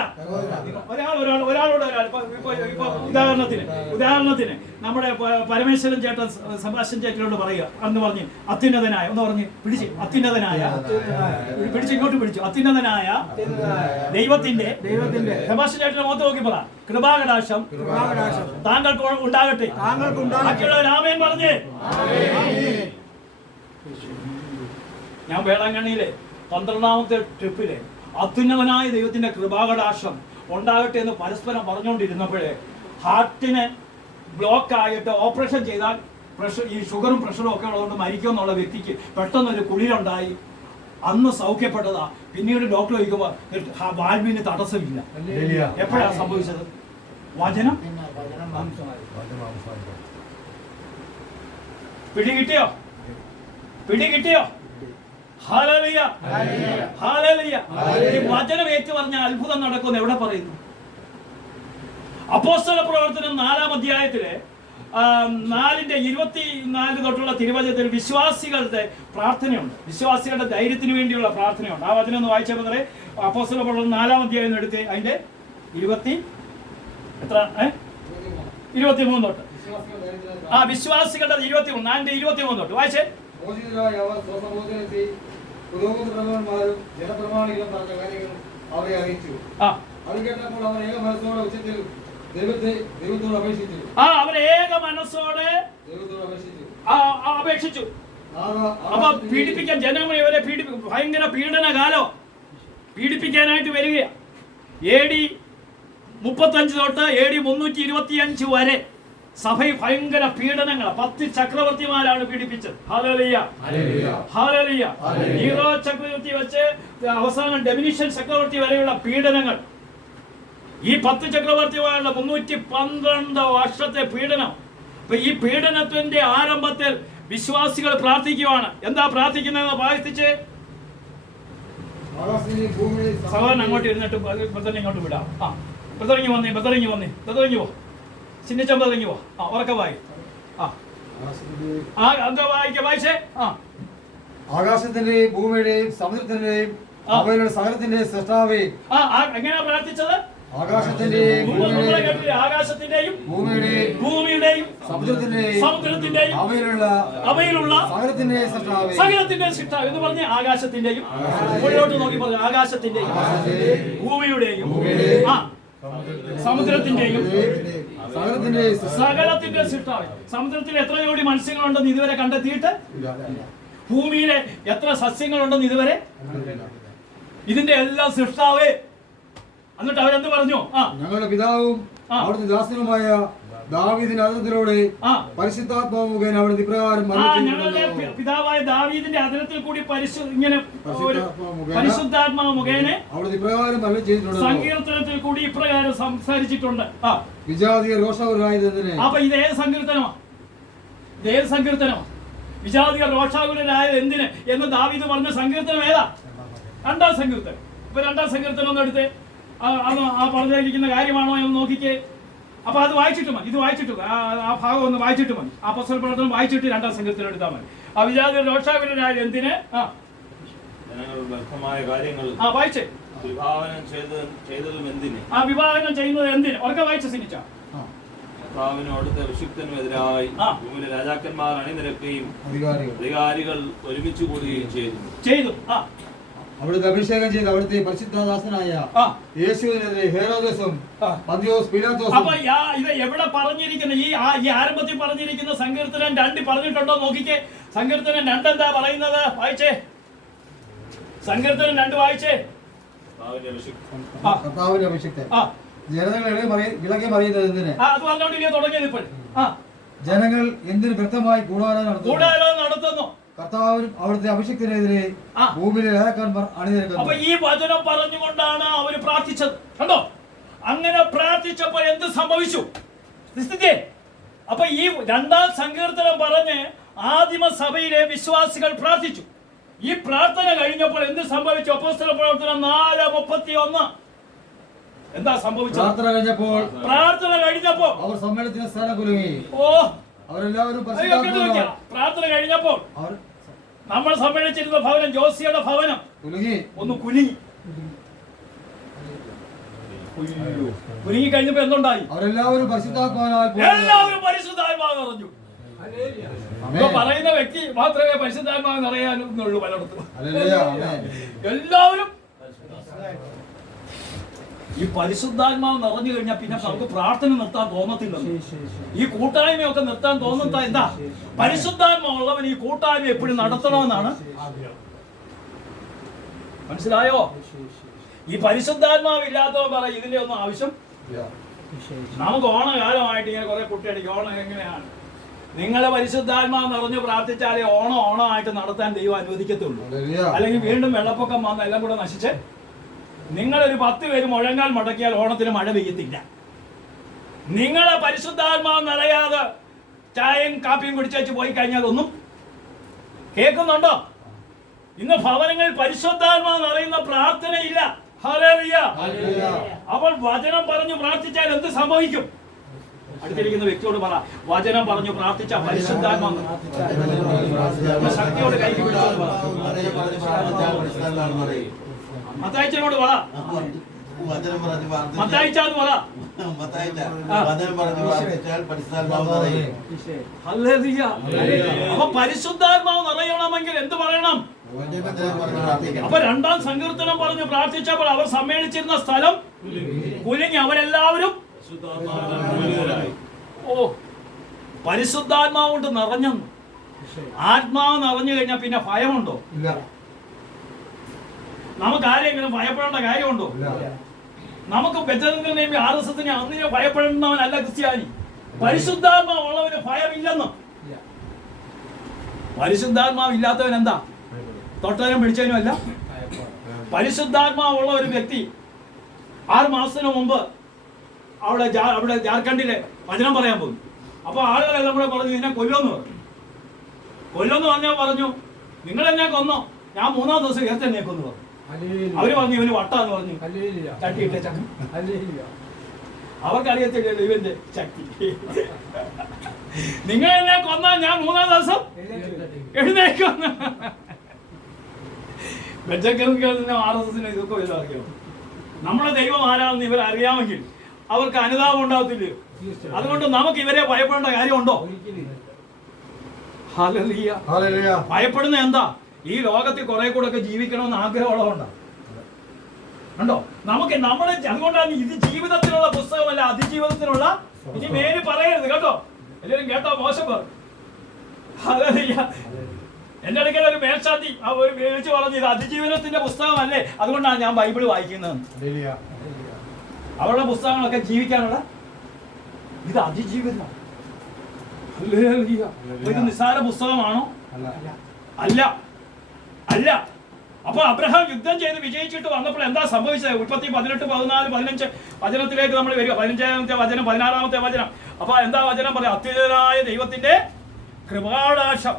ഒരാളോട് ഉദാഹരണത്തിന് നമ്മുടെ പരമേശ്വരൻ ചേട്ടൻ സെബാസ്റ്റ്യൻ ചേട്ടനോട് പറയുക എന്ന് പറഞ്ഞ് അത്യുന്നതനായ ഒന്ന് പറഞ്ഞ് പിടിച്ച് അത്യുന്നതനായ ഇങ്ങോട്ട് പിടിച്ചു അത്യുന്നതനായ ദൈവത്തിന്റെ സെബാസ്റ്റ്യൻ ചേട്ടന്റെ മുഖത്ത് നോക്കി പറ കൃപാകടാക്ഷം താങ്കൾക്ക് ഉണ്ടാകട്ടെ. ബാക്കിയുള്ളവർ ആമേൻ പറഞ്ഞേ. ഞാൻ വേളാങ്കണ്ണിയിലെ 12ാമത്തെ ട്രിപ്പിലെ അത്യുന്നതനായ ദൈവത്തിന്റെ കൃപാകടാക്ഷം ഉണ്ടാകട്ടെ എന്ന് പരസ്പരം പറഞ്ഞുകൊണ്ടിരുന്നപ്പോഴേ ഹാർട്ടിന് ബ്ലോക്ക് ആയിട്ട് ഓപ്പറേഷൻ ചെയ്താൽ പ്രഷർ, ഈ ഷുഗറും പ്രഷറും ഒക്കെ ഉള്ളതുകൊണ്ട് മരിക്കുമെന്നുള്ള വ്യക്തിക്ക് പെട്ടെന്നൊരു കുളിരുണ്ടായി. അന്ന് സൗഖ്യപ്പെട്ടതാ. പിന്നീട് ഡോക്ടർ ചോദിക്കുമ്പോൾ വാൽവിന് തടസ്സമില്ല. എപ്പോഴാണ് സംഭവിച്ചത്? വചനം പിടികിട്ടിയോ? Hallelujah, hallelujah. ഈ വചനം ഏറ്റു പറഞ്ഞ അത്ഭുതം നടക്കുമെന്ന് എവിടെ പറയുന്നു? അപ്പോസ്തല പ്രവർത്തനം 4-ാം അധ്യായത്തിലെ 4:24 തൊട്ടുള്ള തിരുവചനത്തിൽ വിശ്വാസികളുടെ പ്രാർത്ഥനയുണ്ട്. വിശ്വാസികളുടെ ധൈര്യത്തിന് വേണ്ടിയുള്ള പ്രാർത്ഥനയുണ്ട്. ആ വചനം ഒന്ന് വായിച്ച പകരെ അപ്പോസ്തല പ്രവർത്തനം 4-ാം അധ്യായം എടുത്ത് അതിന്റെ 23 തൊട്ട് വിശ്വാസികളുടെ 23 തൊട്ട് വായിച്ചേ. അവർ ഏക മനസ്സോടെ അപേക്ഷിച്ചു. അപ്പൊ പീഡിപ്പിക്കാൻ ജനങ്ങളെ ഇവരെ ഭയങ്കര പീഡനകാലം പീഡിപ്പിക്കാനായിട്ട് വരികയാണ്. AD 35 തൊട്ട് AD 325 വരെ സഭയിൽ ഭയങ്കര പീഡനങ്ങൾ. 10 ചക്രവർത്തിമാരാണ് പീഡിപ്പിച്ചത്. ഹല്ലേലൂയ, ഹല്ലേലൂയ. നീറോ ചക്രവർത്തി വെച്ച് അവസാനം ഡൊമിനിഷ്യൻ ചക്രവർത്തി വരെയുള്ള പീഡനങ്ങൾ. ഈ 10 ചക്രവർത്തിമാരുടെ 312 വർഷത്തെ പീഡനം. അപ്പൊ ഈ പീഡനത്തിന്റെ ആരംഭത്തിൽ വിശ്വാസികൾ പ്രാർത്ഥിക്കുകയാണ്. എന്താ പ്രാർത്ഥിക്കുന്നതെന്ന് പ്രാർത്ഥിച്ച് സഹോദരൻ അങ്ങോട്ട് ഇരുന്നിട്ട് ബ്രദറിനെ ഇങ്ങോട്ട് വിടാം. ബ്രദറിങ്ങി വന്നേ പോ. ചിഹ്നിച്ചം ബദറിങ്ങി പോ. ഉറക്കെ വായി. എന്താ വായിച്ചേ? ആകാശത്തിന്റെയും ഭൂമിയുടെയും സമുദ്രത്തിന്റെയും അവയുടെ സകലത്തിന്റെ സൃഷ്ടാവേ. എങ്ങനെയാ പ്രാർത്ഥിച്ചത്? ആകാശത്തിന്റെയും ഭൂമിയുടെയും സമുദ്രത്തിന്റെയും അവയിലുള്ള സകലത്തിന്റെ സൃഷ്ടാവ് എന്ന് പറഞ്ഞ് ആകാശത്തിന്റെയും മുകളിലോട്ട് നോക്കി പറഞ്ഞു ആകാശത്തിന്റെയും ഭൂമിയുടെയും സമുദ്രത്തിന്റെയും സകലത്തിന്റെയും സകലത്തിന്റെ സൃഷ്ടാവ്. സമുദ്രത്തിൽ എത്ര ജോഡി മത്സ്യങ്ങളുണ്ടെന്ന് ഇതുവരെ കണ്ടെത്തിയിട്ട്, ഭൂമിയിലെ എത്ര സസ്യങ്ങളുണ്ടെന്ന് ഇതുവരെ, ഇതിന്റെ എല്ലാം സൃഷ്ടാവേ. എന്നിട്ട് അവരെന്ത് പറഞ്ഞു? ഞങ്ങളുടെ പിതാവും അവിടുത്തെ ദാസനുമായ ദാവീദിന്റെ അതിരത്തിലൂടെ പരിശുദ്ധാത്മാവ് മുഖേന അവിടുത്തെ ഇപ്രകാരം ഞങ്ങളുടെ പിതാവായ ദാവീദിന്റെ അതിരത്തിൽ കൂടി ഇങ്ങനെ പരിശുദ്ധാത്മാവ് മുഖേന അവിടുത്തെ ഇപ്രകാരം സങ്കീർത്തനത്തിൽ കൂടി ഇപ്രകാരം സംസാരിച്ചിട്ടുണ്ട്. വിജാതിയ രോഷാകുലരായതെന്തിന്? അപ്പൊ ഇത് ഏത് സങ്കീർത്തനമാ? ഇത് ഏത് സങ്കീർത്തനമാ? വിജാതിക രോഷാകുലരായത് എന്തിന് എന്ന് ദാവീദ് പറഞ്ഞ സങ്കീർത്തനം ഏതാ? രണ്ടാം സങ്കീർത്തനം. ഇപ്പൊ രണ്ടാം സങ്കീർത്തനം ഒന്ന് എടുത്ത് ആ പറഞ്ഞിരിക്കുന്ന കാര്യമാണോ എന്ന് നോക്കിക്കേ. അപ്പൊ അത് വായിച്ചിട്ട് മതി, ഇത് വായിച്ചിട്ട് ആ ഭാഗം ഒന്ന് വായിച്ചിട്ട് മതി. ആ അപ്പോസ്തല പ്രവർത്തനം വായിച്ചിട്ട് രണ്ടാം സങ്കീർത്തനം എടുത്താൽ മതി. ആ വിജാതിക രോഷാകുലരായത് എന്തിന്? വായിച്ചേ. വിഭാവനം ചെയ്യുന്നത് എന്തിന്? ഉറക്കെ വായിച്ച സിനിച്ച. അഭിഷിക്തനുമെതിരായി രാജാക്കന്മാർ അണിനിരക്കുകയും അധികാരികൾ ഒരുമിച്ച് കൂടുകയും ചെയ്തു. അവിടുത്തെ അഭിഷേകം ചെയ്ത് അവിടുത്തെ പരിശുദ്ധദാസനായ യേശുവിനെതിരെ ഹെരോദസും പന്തിയോസ് പീലാത്തോസും. അപ്പൊ ഇത് എവിടെ പറഞ്ഞിരിക്കുന്ന ഈ ആരംഭത്തിൽ പറഞ്ഞിരിക്കുന്ന സങ്കീർത്തനം 2 പറഞ്ഞിട്ടുണ്ടോ നോക്കിക്കേ. സങ്കീർത്തനം 2 എന്താ പറയുന്നത്? വായിച്ചേ. സങ്കീർത്തനം 2 വായിച്ചേ. കർത്താവിന്റെ അഭിഷിക്തൻ ജനങ്ങൾ വിളകെ പറയുന്നത് എന്തിന്? അത് പറഞ്ഞോണ്ടിരിക്കുക തുടങ്ങിയത് ഇപ്പോൾ. ജനങ്ങൾ എന്തിന് വ്യക്തമായി കൂടാലോ നടത്തുന്നു. കർത്താവിനും അവിടുത്തെ അഭിഷിക്തനെതിരെ ഭൂമിയിലെ രാജാക്കന്മാർ അണിനിരക്കുന്നു. അപ്പൊ ഈ വചനം പറഞ്ഞുകൊണ്ടാണ് അവര് പ്രാർത്ഥിച്ചത്. കണ്ടോ? അങ്ങനെ പ്രാർത്ഥിച്ചപ്പോൾ എന്ത് സംഭവിച്ചു? അപ്പൊ ഈ രണ്ടാം സങ്കീർത്തനം പറഞ്ഞ് ആദിമ സഭയിലെ വിശ്വാസികൾ പ്രാർത്ഥിച്ചു. ഈ പ്രാർത്ഥന കഴിഞ്ഞപ്പോൾ എന്ത് സംഭവിച്ചു? അപ്പോസ്തല പ്രവർത്തനം 4:31. എന്താ സംഭവിച്ചത്? പ്രാർത്ഥന കഴിഞ്ഞപ്പോൾ അവർ സമ്മേളനത്തിന് സ്ഥലം കുലുങ്ങി. അവരെല്ലാവരും പ്രാർത്ഥന കഴിഞ്ഞപ്പോൾ നമ്മൾ സമ്മേളിച്ചിരുന്ന ഭവനം, ജോസിയുടെ ഭവനം ഒന്ന് കുലുങ്ങി. കുലുങ്ങി കഴിഞ്ഞപ്പോ എന്തുണ്ടായി? അവരെല്ലാവരും പരിശുദ്ധാത്മാവ് നിറഞ്ഞു. പറയുന്ന വ്യക്തി മാത്രമേ പരിശുദ്ധാത്മാവ് നിറയാനുള്ളൂ. പലയിടത്തും എല്ലാവരും ഈ പരിശുദ്ധാത്മാവ് നിറഞ്ഞു കഴിഞ്ഞാൽ പിന്നെ നമുക്ക് പ്രാർത്ഥന നിർത്താൻ തോന്നത്തില്ല. ഈ കൂട്ടായ്മയൊക്കെ നിർത്താൻ തോന്നുന്ന എന്താ? പരിശുദ്ധാത്മാവുള്ളവൻ ഈ കൂട്ടായ്മ എപ്പോഴും നടത്തണമെന്നാണ്. മനസ്സിലായോ? ഈ പരിശുദ്ധാത്മാവ് ഇല്ലാത്തവൻ പറയും ഇതിന്റെ ഒന്നും ആവശ്യം. നമുക്ക് ഓണകാലമായിട്ട് ഇങ്ങനെ കുറെ കുട്ടിയടിക്കും. ഓണം എങ്ങനെയാണ്? നിങ്ങളെ പരിശുദ്ധാത്മാവ് നിറഞ്ഞു പ്രാർത്ഥിച്ചാലേ ഓണമായിട്ട് നടത്താൻ ദൈവം അനുവദിക്കത്തുള്ളൂ. അല്ലെങ്കിൽ വീണ്ടും വെള്ളപ്പൊക്കം വന്ന് എല്ലാം കൂടെ നശിച്ച് നിങ്ങളൊരു 10 പേര് മുഴങ്ങാൽ മുടക്കിയാൽ ഓണത്തിന് മഴ പെയ്യത്തില്ല. നിങ്ങളെ പരിശുദ്ധാത്മാവ് നിറയാതെ ചായയും കാപ്പിയും കുടിച്ചു പോയി കഴിഞ്ഞാൽ ഒന്നും കേൾക്കുന്നുണ്ടോ? ഇന്ന് ഭവനങ്ങളിൽ പരിശുദ്ധാത്മാവ് നിറയുന്ന പ്രാർത്ഥനയില്ല. ഹല്ലേലൂയ. അപ്പോൾ വചനം പറഞ്ഞു പ്രാർത്ഥിച്ചാൽ എന്ത് സംഭവിക്കും? അടുത്തിരിക്കുന്ന വ്യക്തിയോട് പറ, വചനം പറഞ്ഞു പ്രാർത്ഥിച്ച പരിശുദ്ധാത്മാവ് ശക്തിയോട് കൈക്ക് പിടിച്ചോട് പറ. മത്തായിച്ചനോട് പറ. മത്തായിച്ചാന്ന് പറ. അപ്പൊ പരിശുദ്ധാത്മാവ് നിറയണമെങ്കിൽ എന്ത് പറയണം? അപ്പൊ രണ്ടാം സങ്കീർത്തനം പറഞ്ഞു പ്രാർത്ഥിച്ചപ്പോൾ അവർ സമ്മേളിച്ചിരുന്ന സ്ഥലം കുലുങ്ങി. അവരെല്ലാവരും പരിശുദ്ധാത്മാവ് കൊണ്ട് നിറഞ്ഞു. ആത്മാവ് നിറഞ്ഞു കഴിഞ്ഞാൽ പിന്നെ ഭയമുണ്ടോ? നമുക്ക് ആരെങ്കിലും ഭയപ്പെടേണ്ട കാര്യമുണ്ടോ? നമുക്ക് ബെത്തലിനെയും RSSനെ അന്നിനെ ഭയപ്പെടുന്നവനല്ല ക്രിസ്ത്യാനി. പരിശുദ്ധാത്മാവ് ഉള്ളവന് ഭയമില്ലെന്ന്. പരിശുദ്ധാത്മാവ് ഇല്ലാത്തവൻ എന്താ? തൊട്ടതിനും പിടിച്ചതിനും അല്ല. പരിശുദ്ധാത്മാവുള്ള ഒരു വ്യക്തി 6 മാസത്തിന് മുമ്പ് അവിടെ ജാർഖണ്ഡിലെ വചനം പറയാൻ പോകും. അപ്പൊ ആളുകളെല്ലാം കൂടെ പറഞ്ഞു എന്നെ കൊല്ലുമെന്ന് പറഞ്ഞു. കൊല്ലുമെന്ന് പറഞ്ഞു നിങ്ങൾ എന്നെ കൊന്നോ? ഞാൻ 3-ാം ദിവസം എന്നെ കൊന്നു പറഞ്ഞു. അവര് പറഞ്ഞു ഇവന് വട്ടാന്ന് പറഞ്ഞു. ചട്ടിയിട്ട ചക്ക. അവർക്കറിയത്തില്ലല്ലോ ഇവന്റെ ശക്തി. നിങ്ങൾ എന്നെ കൊന്നാൽ ഞാൻ 3-ാം ദിവസം എഴുന്നേക്കുമെന്ന്. RSSന് ഇതൊക്കെ വലുത് അറിയാം. നമ്മളെ ദൈവം ആരാണെന്ന് ഇവർ അറിയാമെങ്കിൽ അവർക്ക് അനുതാപം ഉണ്ടാവത്തില്ലയോ? അതുകൊണ്ട് നമുക്ക് ഇവരെ ഭയപ്പെടേണ്ട കാര്യമുണ്ടോ? ഭയപ്പെടുന്ന എന്താ? ഈ ലോകത്തിൽ കുറെ കൂടെ ഒക്കെ ജീവിക്കണമെന്ന് ആഗ്രഹമുള്ളതുകൊണ്ടാണ്. കണ്ടോ? നമുക്ക് നമ്മളെ അതുകൊണ്ടാണ് ഇത് ജീവിതത്തിലുള്ള പുസ്തകമല്ല, അതിജീവിതത്തിനുള്ള. ഇനി മേല് പറയരുത് കേട്ടോ, എല്ലാവരും കേട്ടോ? മോശം പറഞ്ഞു. എന്റെ അടുക്കൽ ഒരു മേൽശാന്തി വിളിച്ചു പറഞ്ഞു, ഇത് അതിജീവനത്തിന്റെ പുസ്തകമല്ലേ, അതുകൊണ്ടാണ് ഞാൻ ബൈബിൾ വായിക്കുന്നത്. അവരുടെ പുസ്തകങ്ങളൊക്കെ ജീവിക്കാനുള്ള ഇത് അതിജീവിതം. ഇത് നിസ്സാര പുസ്തകമാണോ? അല്ല, അല്ല. അപ്പൊ അബ്രഹാം യുദ്ധം ചെയ്ത് വിജയിച്ചിട്ട് വന്നപ്പോൾ എന്താ സംഭവിച്ചത്? ഉൽപ്പത്തി 18, 14, 15 വചനത്തിലേക്ക് നമ്മൾ വരിക. 15-ാമത്തെ വചനം, 16-ാമത്തെ വചനം. അപ്പൊ എന്താ വചനം പറയാം? അത്യുന്നതനായ ദൈവത്തിന്റെ കൃപാകടാക്ഷം.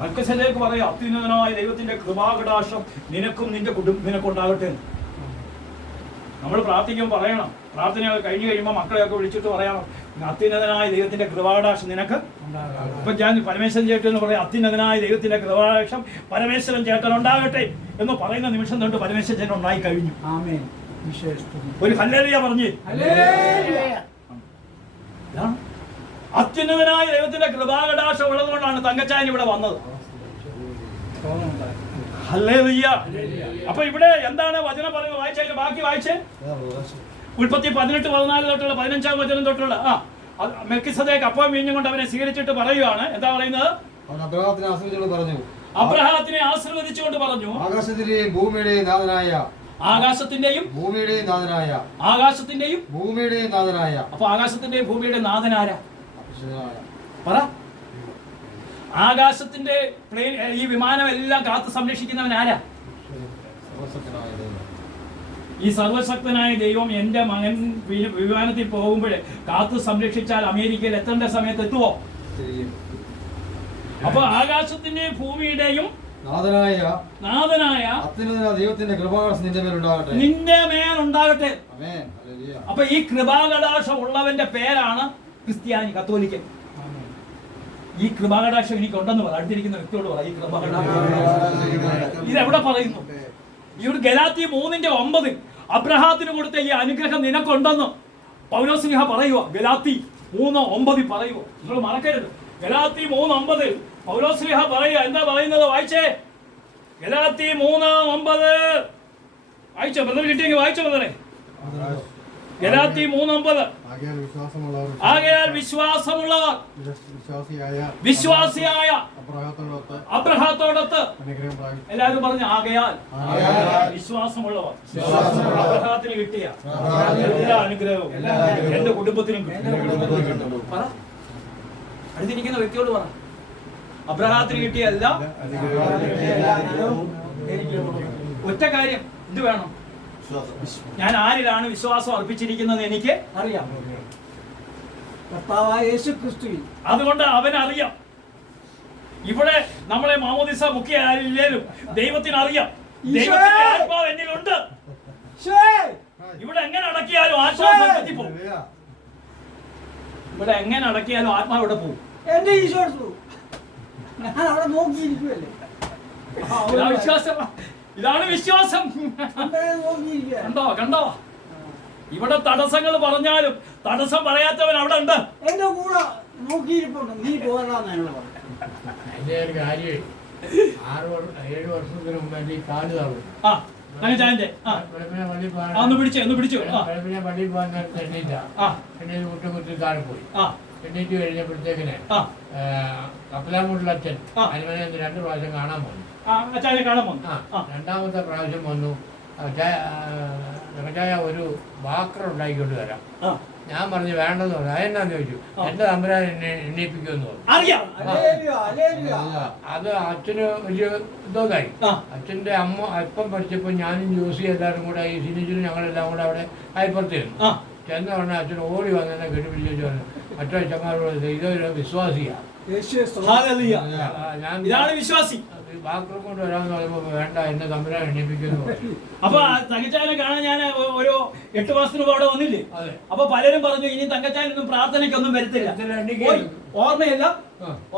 മൽക്കീസേദെക്ക് പറയാം, അത്യുന്നതനായ ദൈവത്തിന്റെ കൃപാകടാക്ഷം നിനക്കും നിന്റെ നിനക്കുണ്ടാകട്ടെ. നമ്മൾ പ്രാർത്ഥിക്കുമ്പോൾ പറയണം, പ്രാർത്ഥനയൊക്കെ കഴിഞ്ഞു കഴിയുമ്പോൾ മക്കളെയൊക്കെ വിളിച്ചിട്ട് പറയണം, അത്യുന്നതനായ ദൈവത്തിന്റെ കൃപാകടാക്ഷം നിനക്ക്. ഇപ്പൊ ഞാൻ പരമേശ്വരൻ ചേട്ടൻ എന്ന് പറയാം, അത്യുന്നതനായ ദൈവത്തിന്റെ കൃപാകടാക്ഷം പരമേശ്വരൻ ചേട്ടൻ ഉണ്ടാകട്ടെ എന്ന് പറയുന്ന നിമിഷം തൊട്ട് പരമേശ്വരൻ ചേട്ടൻ ഉണ്ടായി കഴിഞ്ഞു. ഒരു ഹല്ലേലൂയ പറഞ്ഞേ. അത്യുന്നതനായ ദൈവത്തിന്റെ കൃപാകടാക്ഷം ഉള്ളതുകൊണ്ടാണ് തങ്കച്ചായൻ ഇവിടെ വന്നത്. ഹല്ലേലൂയ. അപ്പൊ ഇവിടെ എന്താണ് വചനം പറയുന്നത്? വായിച്ചേ, ബാക്കി വായിച്ചേ. ഉൽപ്പത്തി 18, 14 തൊട്ടുള്ള 15-ാം വചനം തൊട്ടുള്ള മെൽക്കീസേദെക്ക് അപ്പം വീഞ്ഞും കൊണ്ട് അവനെ സ്വീകരിച്ചിട്ട് പറയുകയാണ്. എന്താ പറയുന്നത്? അബ്രഹാത്തിനെ ആശീർവദിച്ചുകൊണ്ട് പറഞ്ഞു, ആകാശത്തിന്റെയും ഭൂമിയുടെയും നാഥനായ, ആകാശത്തിന്റെയും ഭൂമിയുടെയും നാഥനായ, ആകാശത്തിന്റെയും ഭൂമിയുടെയും നാഥനായ. അപ്പൊ ആകാശത്തിന്റെയും ഭൂമിയുടെ നാഥനാര പറ. ആകാശത്തിന്റെ പ്ലെയിൻ, ഈ വിമാനം എല്ലാം കാത്തു സംരക്ഷിക്കുന്നവൻ ആരാ? ഈ സർവശക്തനായ ദൈവം എന്റെ മകൻ വിമാനത്തിൽ പോകുമ്പോഴേ കാത്തു സംരക്ഷിച്ചാൽ അമേരിക്കയിൽ എത്തേണ്ട സമയത്ത് എത്തുവോ? അപ്പൊ ആകാശത്തിന്റെയും ഭൂമിയുടെയും നാഥനായ ദൈവത്തിന്റെ കൃപാകടാക്ഷം നിന്റെ മേലുണ്ടാകട്ടെ. അപ്പൊ ഈ കൃപാകടാക്ഷം ഉള്ളവന്റെ പേരാണ് ക്രിസ്ത്യാനി, കത്തോലിക്കൻ. ഈ കൃപാകടാക്ഷം എനിക്കുണ്ടെന്ന് പറ, അടുത്തിരിക്കുന്ന വ്യക്തിയോട് പറ, ഈ കൃപാകടാക്ഷം ഇതെവിടെ പറയുന്നു? ഈ ഒരു ഗലാത്യ 3:9 അബ്രഹാത്തിന് കൊടുത്ത ഈ അനുഗ്രഹം നിനക്കുണ്ടെന്ന് പൗലോസ്ലീഹ പറയുക. ഗലാത്യ 3:9 പറയുക, നിങ്ങൾ മറക്കരുത്. ഗലാത്യ 3:9 പൗലോസ്ലീഹ പറയുക. എന്താ പറയുന്നത്? വായിച്ചേ. ഗലാത്യ 3:9 വായിച്ചോ? ബദൽ കിട്ടിയെങ്കിൽ വായിച്ചോ ബദലെ. ഗലാത്യ 3:9 ആകയാൽ വിശ്വാസമുള്ളവർ വിശ്വാസിയായ അബ്രഹാത്തോടൊത്ത്. എല്ലാവരും പറഞ്ഞു ആകയാൽ വിശ്വാസമുള്ളവർ. അബ്രഹാത്തിന് കിട്ടിയ എല്ലാ അനുഗ്രഹവും എന്റെ കുടുംബത്തിനും പറ. അടുത്തിരിക്കുന്ന വ്യക്തിയോട് പറ, അബ്രഹാത്തിന് കിട്ടിയ എല്ലാം. ഒറ്റ കാര്യം, എന്ത് വേണം? ഞാൻ ആരിലാണ് വിശ്വാസം അർപ്പിച്ചിരിക്കുന്നത് എനിക്ക് അറിയാം. കർത്താവായ യേശുക്രിസ്തുവിൽ. അതുകൊണ്ട് അവനറിയാം. ഇവിടെ നമ്മളെ മാമോദിസ മുഖ്യ ആരില്ലേലും ദൈവത്തിന് അറിയാം. ദൈവത്തിന്റെ ആത്മാവ് എന്നിലുണ്ട്. ഇവിടെ എങ്ങനെ അടക്കിയാലും ആശ്വാസം എത്തിപ്പോകും. ഇവിടെ എങ്ങനെ അടക്കിയാലും ആത്മാവ് ഇവിടെ പോകും. എന്റെ ഈശോ ഞാൻ അവിടെ നോക്കിയിരിക്കുവല്ലേ. വിശ്വാസം, ഇതാണ് വിശ്വാസം. കണ്ടോ കണ്ടോ? ഇവിടെ തടസ്സങ്ങൾ പറഞ്ഞാലും തടസ്സം പറയാത്തവൻ അവിടെ ഉണ്ട്. എന്റെ കൂടെ നോക്കിയിരിപ്പുണ്ട്. നീ പോരാന്നാണ് പറഞ്ഞത്. അതിന്റെ ഒരു കാര്യം 6-7 വർഷത്തിന് മുമ്പ് എന്റെ ഈ കാല് തളർന്നു. പിടിച്ചു പള്ളിയിൽ പോകാൻ നേരത്തെ എണ്ണീറ്റ് കുട്ടി താഴെ പോയി. എണ്ണീറ്റ് കഴിഞ്ഞപ്പോഴത്തേക്കിന് കപ്പലാമൂട്ടിലെ അച്ഛൻ അനുമനെ 2 പ്രാവശ്യം കാണാൻ വന്നു. രണ്ടാമത്തെ പ്രാവശ്യം വന്നു, ചായ ഒരു വാക്കർ ഉണ്ടാക്കിക്കൊണ്ട് വരാം. ഞാൻ പറഞ്ഞു വേണ്ടെന്ന് പറഞ്ഞു. അതെന്നാന്ന് ചോദിച്ചു. എന്റെ തമ്പുരാൻ എന്നെ എണ്ണീപ്പിക്കുമെന്ന് പറഞ്ഞു. അത് അച്ഛന് വലിയ ഇതോന്നായി. അച്ഛന്റെ അമ്മ അല്പം പഠിച്ചപ്പോ ഞാനും ജോസി എല്ലാവരും കൂടെ ഈ സിനിജിനും ഞങ്ങളെല്ലാം കൂടെ അവിടെ അയൽപ്പുറത്തിരുന്നു. ചെന്ന ഉടനെ അച്ഛൻ ഓടി വന്നെ കെട്ടിപ്പിടിച്ചു പറഞ്ഞു, മറ്റു അച്ഛന്മാരോട് ഇതൊരു വിശ്വാസിയാ, ഇതാണ് വിശ്വാസി. വാക്കർ കൊണ്ട് വരാന്ന് പറയുമ്പോ വേണ്ട, എന്നെ തമ്പുരാൻ എണ്ണിപ്പിക്കുന്നു. അപ്പൊ തങ്കച്ചാനെ കാണാൻ ഞാൻ ഒരു 8 മാസത്തിന് മുമ്പ് അവിടെ വന്നില്ലേ? അപ്പൊ പലരും പറഞ്ഞു ഇനി തങ്കച്ചാനൊന്നും പ്രാർത്ഥനയ്ക്കൊന്നും വരത്തില്ല. ഓർമ്മയില്ല,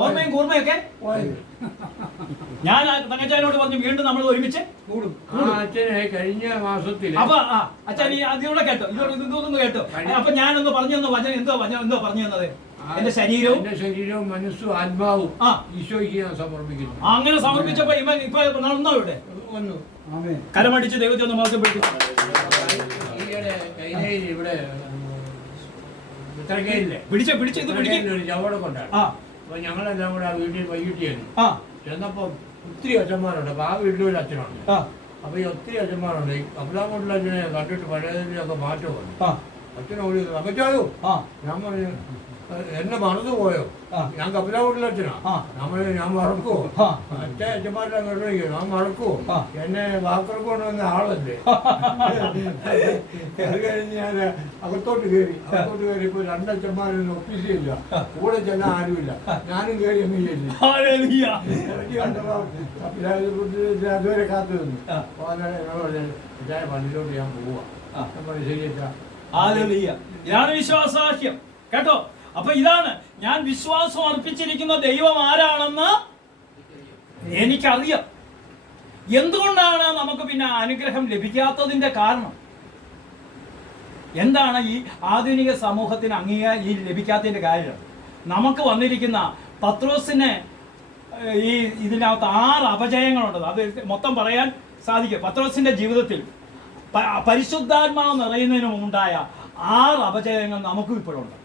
ഓർമ്മയും കൂർമ്മയൊക്കെ. ഞാൻ തങ്കച്ചാനോട് പറഞ്ഞു വീണ്ടും നമ്മൾ ഒരുമിച്ച് കൂടും. അച്ഛനെ കഴിഞ്ഞ മാസത്തിൽ അപ്പൊ അച്ഛൻ അതിലൂടെ കേട്ടോ, ഇതൊന്ന് കേട്ടോ. അപ്പൊ ഞാനൊന്ന് പറഞ്ഞു തന്ന വചനം എന്തോ പറഞ്ഞു തന്നത്? എന്റെ ശരീരവും എന്റെ ശരീരവും മനസ്സും ആത്മാവും ഈശോയ്ക്ക് ഞാൻ സമർപ്പിക്കുന്നു. അങ്ങനെ സമർപ്പിച്ചപ്പോ ഇവൻ ഇപ്പൊ നടന്നോ ഇവിടെ വന്നു. കരമടിച്ച് ദൈവത്തെ ഒന്ന് മാറ്റപ്പെടുത്തി. ഈയിടെ കൈനയിൽ ഇവിടെ ഇത്രക്കയില്ലേ പിടിച്ച ഇത് പിടിക്കും ഒരു ചവട കൊണ്ടാണ്. അപ്പൊ ഞങ്ങളെല്ലാം കൂടെ ആ വീട്ടിൽ വൈകിട്ട് ചെന്നപ്പോ ഒത്തിരി അച്ഛന്മാരുണ്ട്. അപ്പൊ ആ വീട്ടിൽ ഒരു അച്ഛനുണ്ട്. അപ്പൊ ഈ ഒത്തിരി അച്ഛന്മാരുണ്ട്. ഈ കപിലാമൂട്ടിലെ അച്ഛനെ കണ്ടിട്ട് പഴയതിനൊക്കെ മാറ്റം വന്നു. അച്ഛനോട് അപ്പച്ചായോ ഞാൻ പറഞ്ഞു എന്നെ മറന്നു പോയോ? ഞാൻ കപിലാമൂട്ടിലെ അച്ഛനാ. ഞാൻ മറക്കുവോ? അച്ഛന്മാരുടെ കേട്ടോ ഞാൻ മറക്കുവോ? എന്നെ വാക്കർക്ക് കൊണ്ടുവന്ന ആളല്ലേ. അത് കഴിഞ്ഞ് ഞാൻ അകത്തോട്ട് കയറിയപ്പോ രണ്ടച്ഛന്മാരൊന്നും ഓഫീസിലില്ല, കൂടെ ചെല്ലാൻ ആരുമില്ല. ഞാനും കയറി അങ്ങ് ചെയ്തു. അതുവരെ കാത്തു നിന്നു. പള്ളിയിലോട്ട് ഞാൻ പോവാ. ശരിയാ ഇതാണ് വിശ്വാസാഹ്യം കേട്ടോ. അപ്പൊ ഇതാണ് ഞാൻ വിശ്വാസം അർപ്പിച്ചിരിക്കുന്ന ദൈവം ആരാണെന്ന് എനിക്കറിയാം. എന്തുകൊണ്ടാണ് നമുക്ക് പിന്നെ അനുഗ്രഹം ലഭിക്കാത്തതിന്റെ കാരണം എന്താണ്? ഈ ആധുനിക സമൂഹത്തിന് അംഗീകാരം ലഭിക്കാത്തതിന്റെ കാര്യം നമുക്ക് വന്നിരിക്കുന്ന പത്രോസിന് ഈ ഇതിനകത്ത് 6 അപജയങ്ങളുണ്ട്. അത് മൊത്തം പറയാൻ സാധിക്കും. പത്രോസിന്റെ ജീവിതത്തിൽ പരിശുദ്ധാത്മാവ് നിറയുന്നതിന് മുമ്പുണ്ടായ 6 അപജയങ്ങൾ നമുക്കും ഇപ്പോഴുണ്ട്.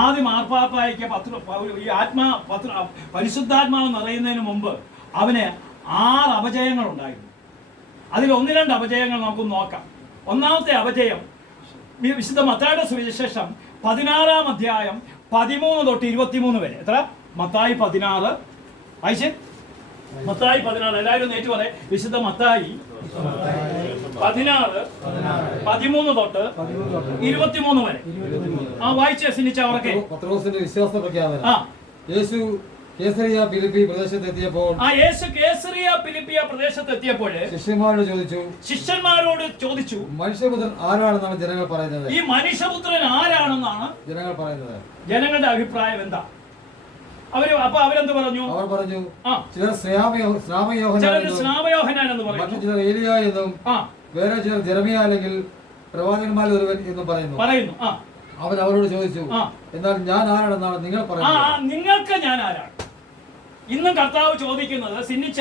ആദ്യം മാർപ്പാപ്പായ്ക്ക് ഈ പരിശുദ്ധാത്മാവ് നിറയുന്നതിന് മുമ്പ് അവന് 6 അപജയങ്ങൾ ഉണ്ടായിരുന്നു. അതിൽ 1-2 അപജയങ്ങൾ നമുക്ക് നോക്കാം. ഒന്നാമത്തെ അപജയം വിശുദ്ധ മത്തായിയുടെ സുവിശേഷം 16-ാം അധ്യായം 13 തൊട്ട് 23 വരെ. എത്ര? മത്തായി 16. ആയിഷേ മത്തായി 16. എല്ലാവരും നേറ്റു പറയേ. വിശുദ്ധ മത്തായി 16 13 തൊട്ട് 23 വരെ. വായിച്ച് സിനിച്ച അവർക്ക് പത്രോസിന്റെ വിശ്വാസ പ്രഖ്യാപനം. യേശു കേസറിയ ഫിലിപ്പി പ്രദേശത്തെത്തിയപ്പോൾ ശിഷ്യന്മാരോട് ചോദിച്ചു മനുഷ്യപുത്രൻ ആരാണെന്നാണ് ജനങ്ങൾ പറയുന്നത്? ഈ മനുഷ്യപുത്രൻ ആരാണെന്നാണ് ജനങ്ങൾ പറയുന്നത്. ജനങ്ങളുടെ അഭിപ്രായം എന്താ? അവരെന്ത് പറഞ്ഞു? അവർ പറഞ്ഞു ചിലർ സ്നാപയോഹനാൻ എന്ന് പറഞ്ഞു, മറ്റു ചിലർ ഏലിയ എന്നും വേറെ ചിലർ ജെറമിയ അല്ലെങ്കിൽ പ്രവാചകന്മാരിൽ ഒരുവൻ എന്നും പറയുന്നു. അവൻ അവരോട് ചോദിച്ചു, എന്നാൽ ഞാൻ ആരാണെന്നാണ് നിങ്ങൾ പറയുന്നത്? നിങ്ങൾക്ക് ഞാൻ ആരാണ്? ഇന്നും കർത്താവ് ചോദിക്കുന്നത് സിന്നിച്ച,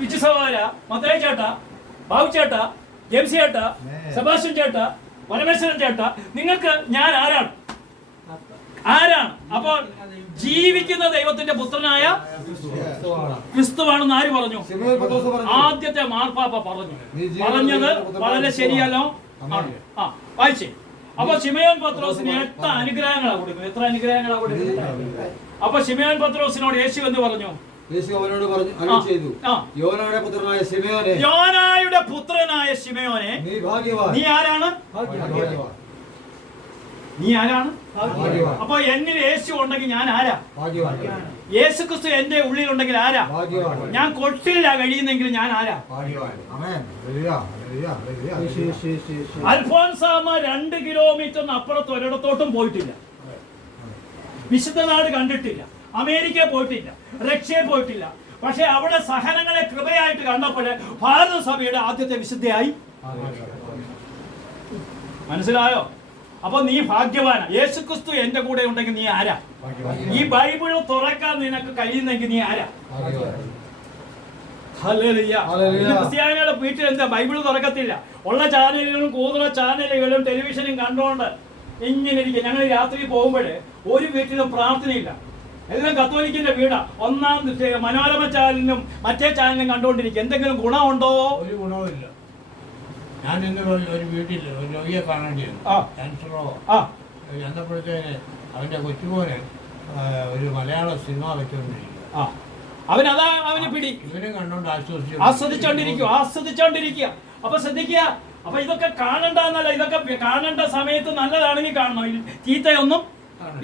ബിജു സഹോദര, മത്തായി ചേട്ടാ, ബാബു ചേട്ടാ, ജെയിംസ് ചേട്ടാ, സെബാസ്റ്റ്യൻ ചേട്ടാ, പരമേശ്വരൻ ചേട്ടാ, നിങ്ങൾക്ക് ഞാൻ ആരാണ്? അപ്പോൾ ജീവിക്കുന്ന ദൈവത്തിന്റെ പുത്രനായ ക്രിസ്തുവാണെന്ന് ആര് പറഞ്ഞു? ആദ്യത്തെ മാർപ്പാപ്പ പറഞ്ഞത് വളരെ ശരിയല്ലോ. വായിച്ചേ. അപ്പൊ ശിമയോൻ പത്രോസിന് 8 അനുഗ്രഹങ്ങളാണ് കൊടുക്കുന്നത്. എത്ര അനുഗ്രഹങ്ങളാണ് കൊടുക്കുന്നത്? അപ്പൊ ശിമയോൻ പത്രോസിനോട് യേശു എന്ന് പറഞ്ഞു? യേശു അവനോട് പറഞ്ഞു, യോനായുടെ പുത്രനായ ശിമയോനെ, നീ ആരാണ്? അപ്പൊ എന്നിൽ യേശു ഉണ്ടെങ്കിൽ ഞാൻ ആരാ? യേശു ക്രിസ്തു എന്റെ ഉള്ളിൽ ഉണ്ടെങ്കിൽ ആരാ? ഞാൻ കൊട്ടില്ല കഴിയുന്നെങ്കിൽ ഞാൻ ആരാ? അൽഫോൻസാമ 2 കിലോമീറ്ററിന് അപ്പുറത്ത് ഒരിടത്തോട്ടും പോയിട്ടില്ല. വിശുദ്ധ നാട് കണ്ടിട്ടില്ല. അമേരിക്ക പോയിട്ടില്ല. റഷ്യയിൽ പോയിട്ടില്ല. പക്ഷെ അവിടെ സഹനങ്ങളെ കൃപയായിട്ട് കണ്ടപ്പോൾ ഭാരത സഭയുടെ ആദ്യത്തെ വിശുദ്ധയായി. മനസ്സിലായോ? അപ്പൊ നീ ഭാഗ്യവാനാ. യേശു ക്രിസ്തു എന്റെ കൂടെ ഉണ്ടെങ്കിൽ നീ ആരാ? ഈ ബൈബിൾ തുറക്കാൻ നിനക്ക് കഴിയുന്നെങ്കിൽ നീ ആരാ? ക്രിസ്ത്യാനികളുടെ വീട്ടിൽ എന്താ ബൈബിൾ തുറക്കത്തില്ല. ഉള്ള ചാനലുകളും കൂടുതൽ ചാനലുകളും ടെലിവിഷനും കണ്ടുകൊണ്ട് ഇങ്ങനെ ഇരിക്കും. ഞങ്ങൾ രാത്രി പോകുമ്പോഴേ ഒരു വീട്ടിലും പ്രാർത്ഥനയില്ല. എല്ലാം കത്തോലിക്കിന്റെ വീടാ. ഒന്നാം മനോരമ ചാനലിനും മറ്റേ ചാനലിനും കണ്ടുകൊണ്ടിരിക്കും. എന്തെങ്കിലും ഗുണമുണ്ടോ? ഒരു ഗുണവുമില്ല. ഞാൻ ഇന്ന് ഒരു വീട്ടിൽ ഒരു രോഗിയെ കാണേണ്ടിയിരുന്നു. ക്യാൻസറോ എന്നപ്പോഴത്തേന് അവന്റെ കൊച്ചുമോന് ഒരു മലയാള സിനിമ വെച്ചുകൊണ്ടിരിക്കുക. അവന് പിടി. ഇവനും കണ്ടോണ്ട് ആസ്വദിച്ചോണ്ടിരിക്കുക. അപ്പൊ ശ്രദ്ധിക്കുക. അപ്പൊ ഇതൊക്കെ കാണണ്ടെന്നല്ല, ഇതൊക്കെ കാണേണ്ട സമയത്ത് നല്ലതാണെങ്കിൽ കാണണം. ചീത്തയൊന്നും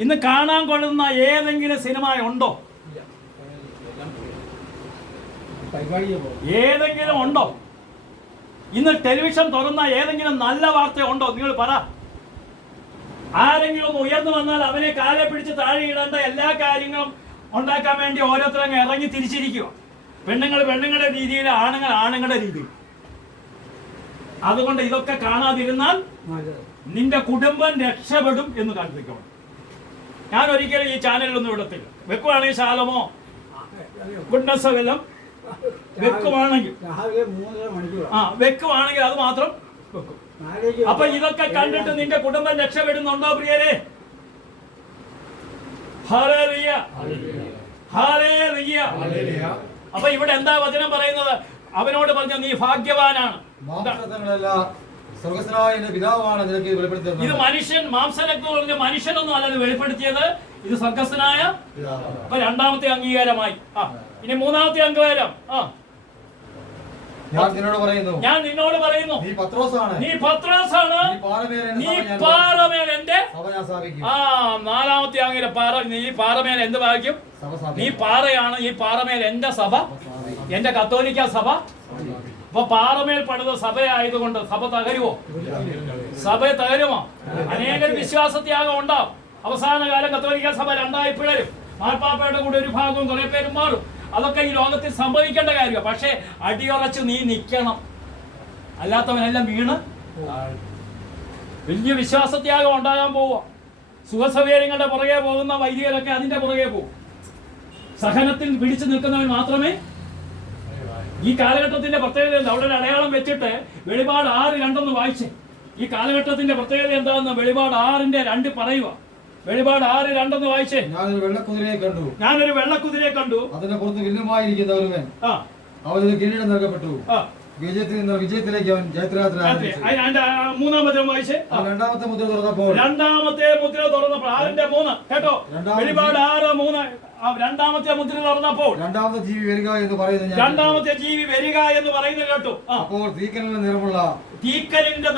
ഇന്ന് കാണാൻ കൊള്ളുന്ന ഏതെങ്കിലും സിനിമ ഉണ്ടോ? ഏതെങ്കിലും ഉണ്ടോ? ഇന്ന് ടെലിവിഷൻ തുറന്ന ഏതെങ്കിലും നല്ല വാർത്ത ഉണ്ടോ? നിങ്ങൾ പറ. ആരെങ്കിലും ഉയർന്നു വന്നാൽ അവനെ കാലെ പിടിച്ച് താഴെ ഇടേണ്ട എല്ലാ കാര്യങ്ങളും ഉണ്ടാക്കാൻ വേണ്ടി ഓരോരുത്തരങ്ങ് ഇറങ്ങി തിരിച്ചിരിക്കുക. പെണ്ണുങ്ങൾ പെണ്ണുങ്ങളുടെ രീതിയിൽ, ആണുങ്ങൾ ആണുങ്ങളുടെ രീതിയിൽ. അതുകൊണ്ട് ഇതൊക്കെ കാണാതിരുന്നാൽ നിന്റെ കുടുംബം രക്ഷപ്പെടും എന്ന് കൽപ്പിക്കണം. ഞാൻ ഒരിക്കലും ഈ ചാനലിലൊന്നും ഇടത്തില്ല. വെക്കുവാണെങ്കിൽ ശാലമോ ഗുഡ്നസ് വല്ലതും വെക്കുവാണെങ്കിൽ രാവിലെ 3.5 മണിക്കൂർ വെക്കുവാണെങ്കിൽ അത് മാത്രം വെക്കും. അപ്പൊ ഇതൊക്കെ കണ്ടിട്ട് നിന്റെ കുടുംബം രക്ഷപ്പെടുന്നുണ്ടോ പ്രിയരെ? Hallelujah, hallelujah. അപ്പൊ ഇവിടെ എന്താ വചനം പറയുന്നത്? അവനോട് പറഞ്ഞ നീ ഭാഗ്യവാനാണ്. ഇത് മനുഷ്യൻ മാംസരക്തം പറഞ്ഞ മനുഷ്യനൊന്നും അല്ല വെളിപ്പെടുത്തിയത്, ഇത് സ്വർഗസ്ഥനായ. അപ്പൊ രണ്ടാമത്തെ അംഗീകാരമായി. ഇനി മൂന്നാമത്തെ അംഗീകാരം. ഞാൻ നിന്നോട് പറയുന്നു നീ പത്രോസാണ്, നീ പാറമേൽ എന്റെ. നാലാമത്തെ അംഗീകാരം നീ പാറമേൽ എന്ത് ഭാഗ്യം? നീ പാറയാണ്, ഈ പാറമേൽ എന്റെ സഭ, എന്റെ കത്തോലിക്ക സഭ. അപ്പൊ പാറമേൽ പണിത സഭയായതുകൊണ്ട് സഭ തകരുമോ? സഭ തകരുമോ? അനേകം വിശ്വാസത്യാഗം ഉണ്ടാവും. അവസാന കാലം കത്തോലിക്ക സഭ രണ്ടായി പിളരും. മാർപ്പാപ്പയുടെ കൂടെ ഒരു ഭാഗവും കുറെ പേരും മാറും. അതൊക്കെ ഈ ലോകത്തിൽ സംഭവിക്കേണ്ട കാര്യമാണ്. പക്ഷെ അടിയുറച്ച് നീ നിൽക്കണം, അല്ലാത്തവനെല്ലാം വീണ്. വലിയ വിശ്വാസത്യാഗം ഉണ്ടാകാൻ പോവുക. സുഖസൗകര്യങ്ങളുടെ പുറകെ പോകുന്ന വൈദികരൊക്കെ അതിന്റെ പുറകെ പോകും. സഹനത്തിൽ പിടിച്ചു നിൽക്കുന്നവൻ മാത്രമേ. ഈ കാലഘട്ടത്തിന്റെ പ്രത്യേകത എന്താ? അവിടെ ഒരു അടയാളം വെച്ചിട്ട് വെളിപാട് 6:2 വായിച്ചേ. ഈ കാലഘട്ടത്തിന്റെ പ്രത്യേകത എന്താണെന്ന് വെളിപാട് 6:2 പറയുക. വെളിപാട് 6:2 വായിച്ചേ. ഞാനൊരു വെള്ളക്കുതിരയെ കണ്ടു. അതിന്റെ പുറത്ത് വില്ലുമായിരിക്കുന്ന ഒരുവൻ അവനൊരു കിരീടം നൽകപ്പെട്ടു. വിജയത്തിൽ നിന്ന് വിജയത്തിലേക്ക് അവൻ ജയത്രാത്രായി. മൂന്നാമത്തെ വായിച്ചേ. രണ്ടാമത്തെ മുദ്ര തുറന്നപ്പോൾ 3 കേട്ടോ. വെളിപാട് 6:3. രണ്ടാമത്തെ മുദ്ര തുറന്നപ്പോൾ രണ്ടാമത്തെ ജീവി വരിക എന്ന് പറയുന്നത് കേട്ടു. അപ്പോൾ തീക്കലിന്റെ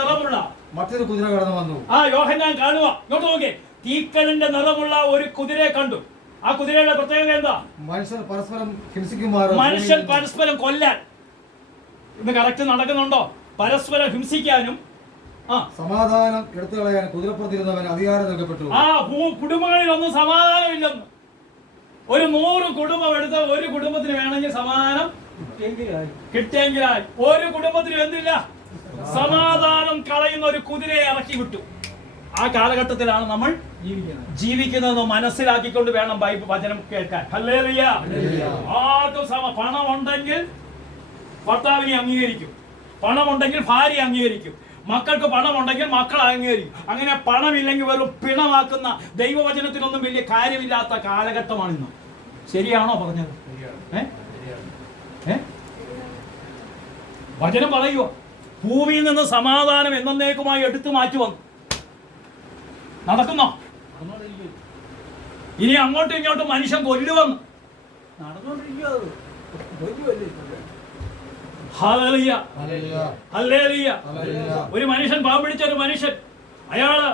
നിറമുള്ള മറ്റൊരു കുതിര കടന്നു വന്നു. യോഹന്നാൻ കാണുക. ഇങ്ങോട്ട് നോക്കേ. തീക്കലിന്റെ നിറമുള്ള ഒരു കുതിരയെ കണ്ടു. ആ കുതിരയുടെ പ്രത്യേകത എന്താ? മനുഷ്യർ പരസ്പരം ഹിംസിക്കുമാർ. മനുഷ്യൻ പരസ്പരം കൊല്ലാൻ ഇന്ന് കറക്റ്റ് നടക്കുന്നുണ്ടോ? പരസ്പരം ഹിംസിക്കാനും സമാധാനം എടുത്തു കളയാൻ കുതിരപ്പുറത്തിരുന്നവൻ അധികാരം നൽകപ്പെട്ടു. കുടുംബങ്ങളിലൊന്നും സമാധാനമില്ലെന്ന്. ഒരു 100 കുടുംബം എടുത്ത ഒരു കുടുംബത്തിന് വേണമെങ്കിൽ സമാധാനം കിട്ടിയെങ്കിലായി. ഒരു കുടുംബത്തിനും എന്തില്ല? സമാധാനം കളയുന്ന ഒരു കുതിരയെ ഇറക്കി വിട്ടു. ആ കാലഘട്ടത്തിലാണ് നമ്മൾ ജീവിക്കുന്നത്. മനസ്സിലാക്കിക്കൊണ്ട് വേണം ബൈബിൾ വചനം കേൾക്കാൻ. ഹല്ലേലൂയ. ആർക്കും പണമുണ്ടെങ്കിൽ ഭർത്താവിനെ അംഗീകരിക്കും, പണമുണ്ടെങ്കിൽ ഭാര്യ അംഗീകരിക്കും, മക്കൾക്ക് പണമുണ്ടെങ്കിൽ മക്കൾ അംഗീകരിക്കും. അങ്ങനെ പണമില്ലെങ്കിൽ വെറും പിണമാക്കുന്ന ദൈവവചനത്തിനൊന്നും വലിയ കാര്യമില്ലാത്ത കാലഘട്ടമാണിന്ന്. ശരിയാണോ പറഞ്ഞത്? വചനം പറയുക, ഭൂമിയിൽ നിന്ന് സമാധാനം എന്നേക്കുമായി എടുത്തു മാറ്റി വന്നു. നടക്കുന്നോ? ഇനി അങ്ങോട്ടും ഇങ്ങോട്ടും മനുഷ്യൻ കൊല്ലുവന്നു. Hallelujah, hallelujah. ഒരു മനുഷ്യൻ പാവം പിടിച്ച ഒരു മനുഷ്യൻ, അയാള്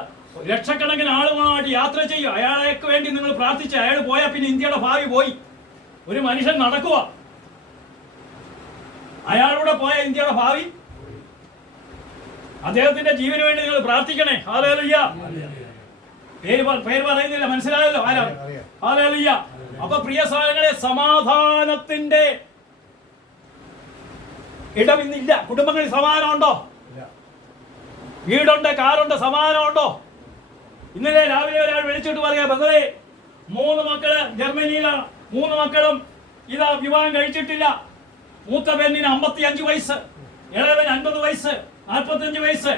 ലക്ഷക്കണക്കിന് ആളുകളുമായിട്ട് യാത്ര ചെയ്യും. അയാൾക്ക് വേണ്ടി നിങ്ങൾ പ്രാർത്ഥിച്ച് അയാൾ പോയാൽ പിന്നെ ഇന്ത്യയുടെ ഭാവി പോയി. ഒരു മനുഷ്യൻ നടക്കുക, അയാളുടെ പോയ ഇന്ത്യയുടെ ഭാവി. അദ്ദേഹത്തിന്റെ ജീവന് വേണ്ടി നിങ്ങൾ പ്രാർത്ഥിക്കണേ. ഹല്ലേലൂയ. പേര് പറയുന്നില്ല, മനസ്സിലായല്ലോ ആരാണ്? ഹല്ലേലൂയ. അപ്പൊ പ്രിയ സഹോദരങ്ങളെ, സമാധാനത്തിന്റെ ഇടം ഇന്നില്ല. കുടുംബങ്ങളിൽ സമാധാനമുണ്ടോ? വീടുണ്ട്, കാറുണ്ട്, സമാധാനമുണ്ടോ? ഇന്നലെ രാവിലെ ഒരാൾ വിളിച്ചിട്ട് പറയാ, ബന്ധവേ 3 മക്കള് ജർമ്മനിയിലാണ്, 3 മക്കളും ഇതാ വിവാഹം കഴിച്ചിട്ടില്ല. മൂത്ത പെണ്ണിന് 55 വയസ്സ്, ഇളവന് 50 വയസ്സ്, 45 വയസ്സ്.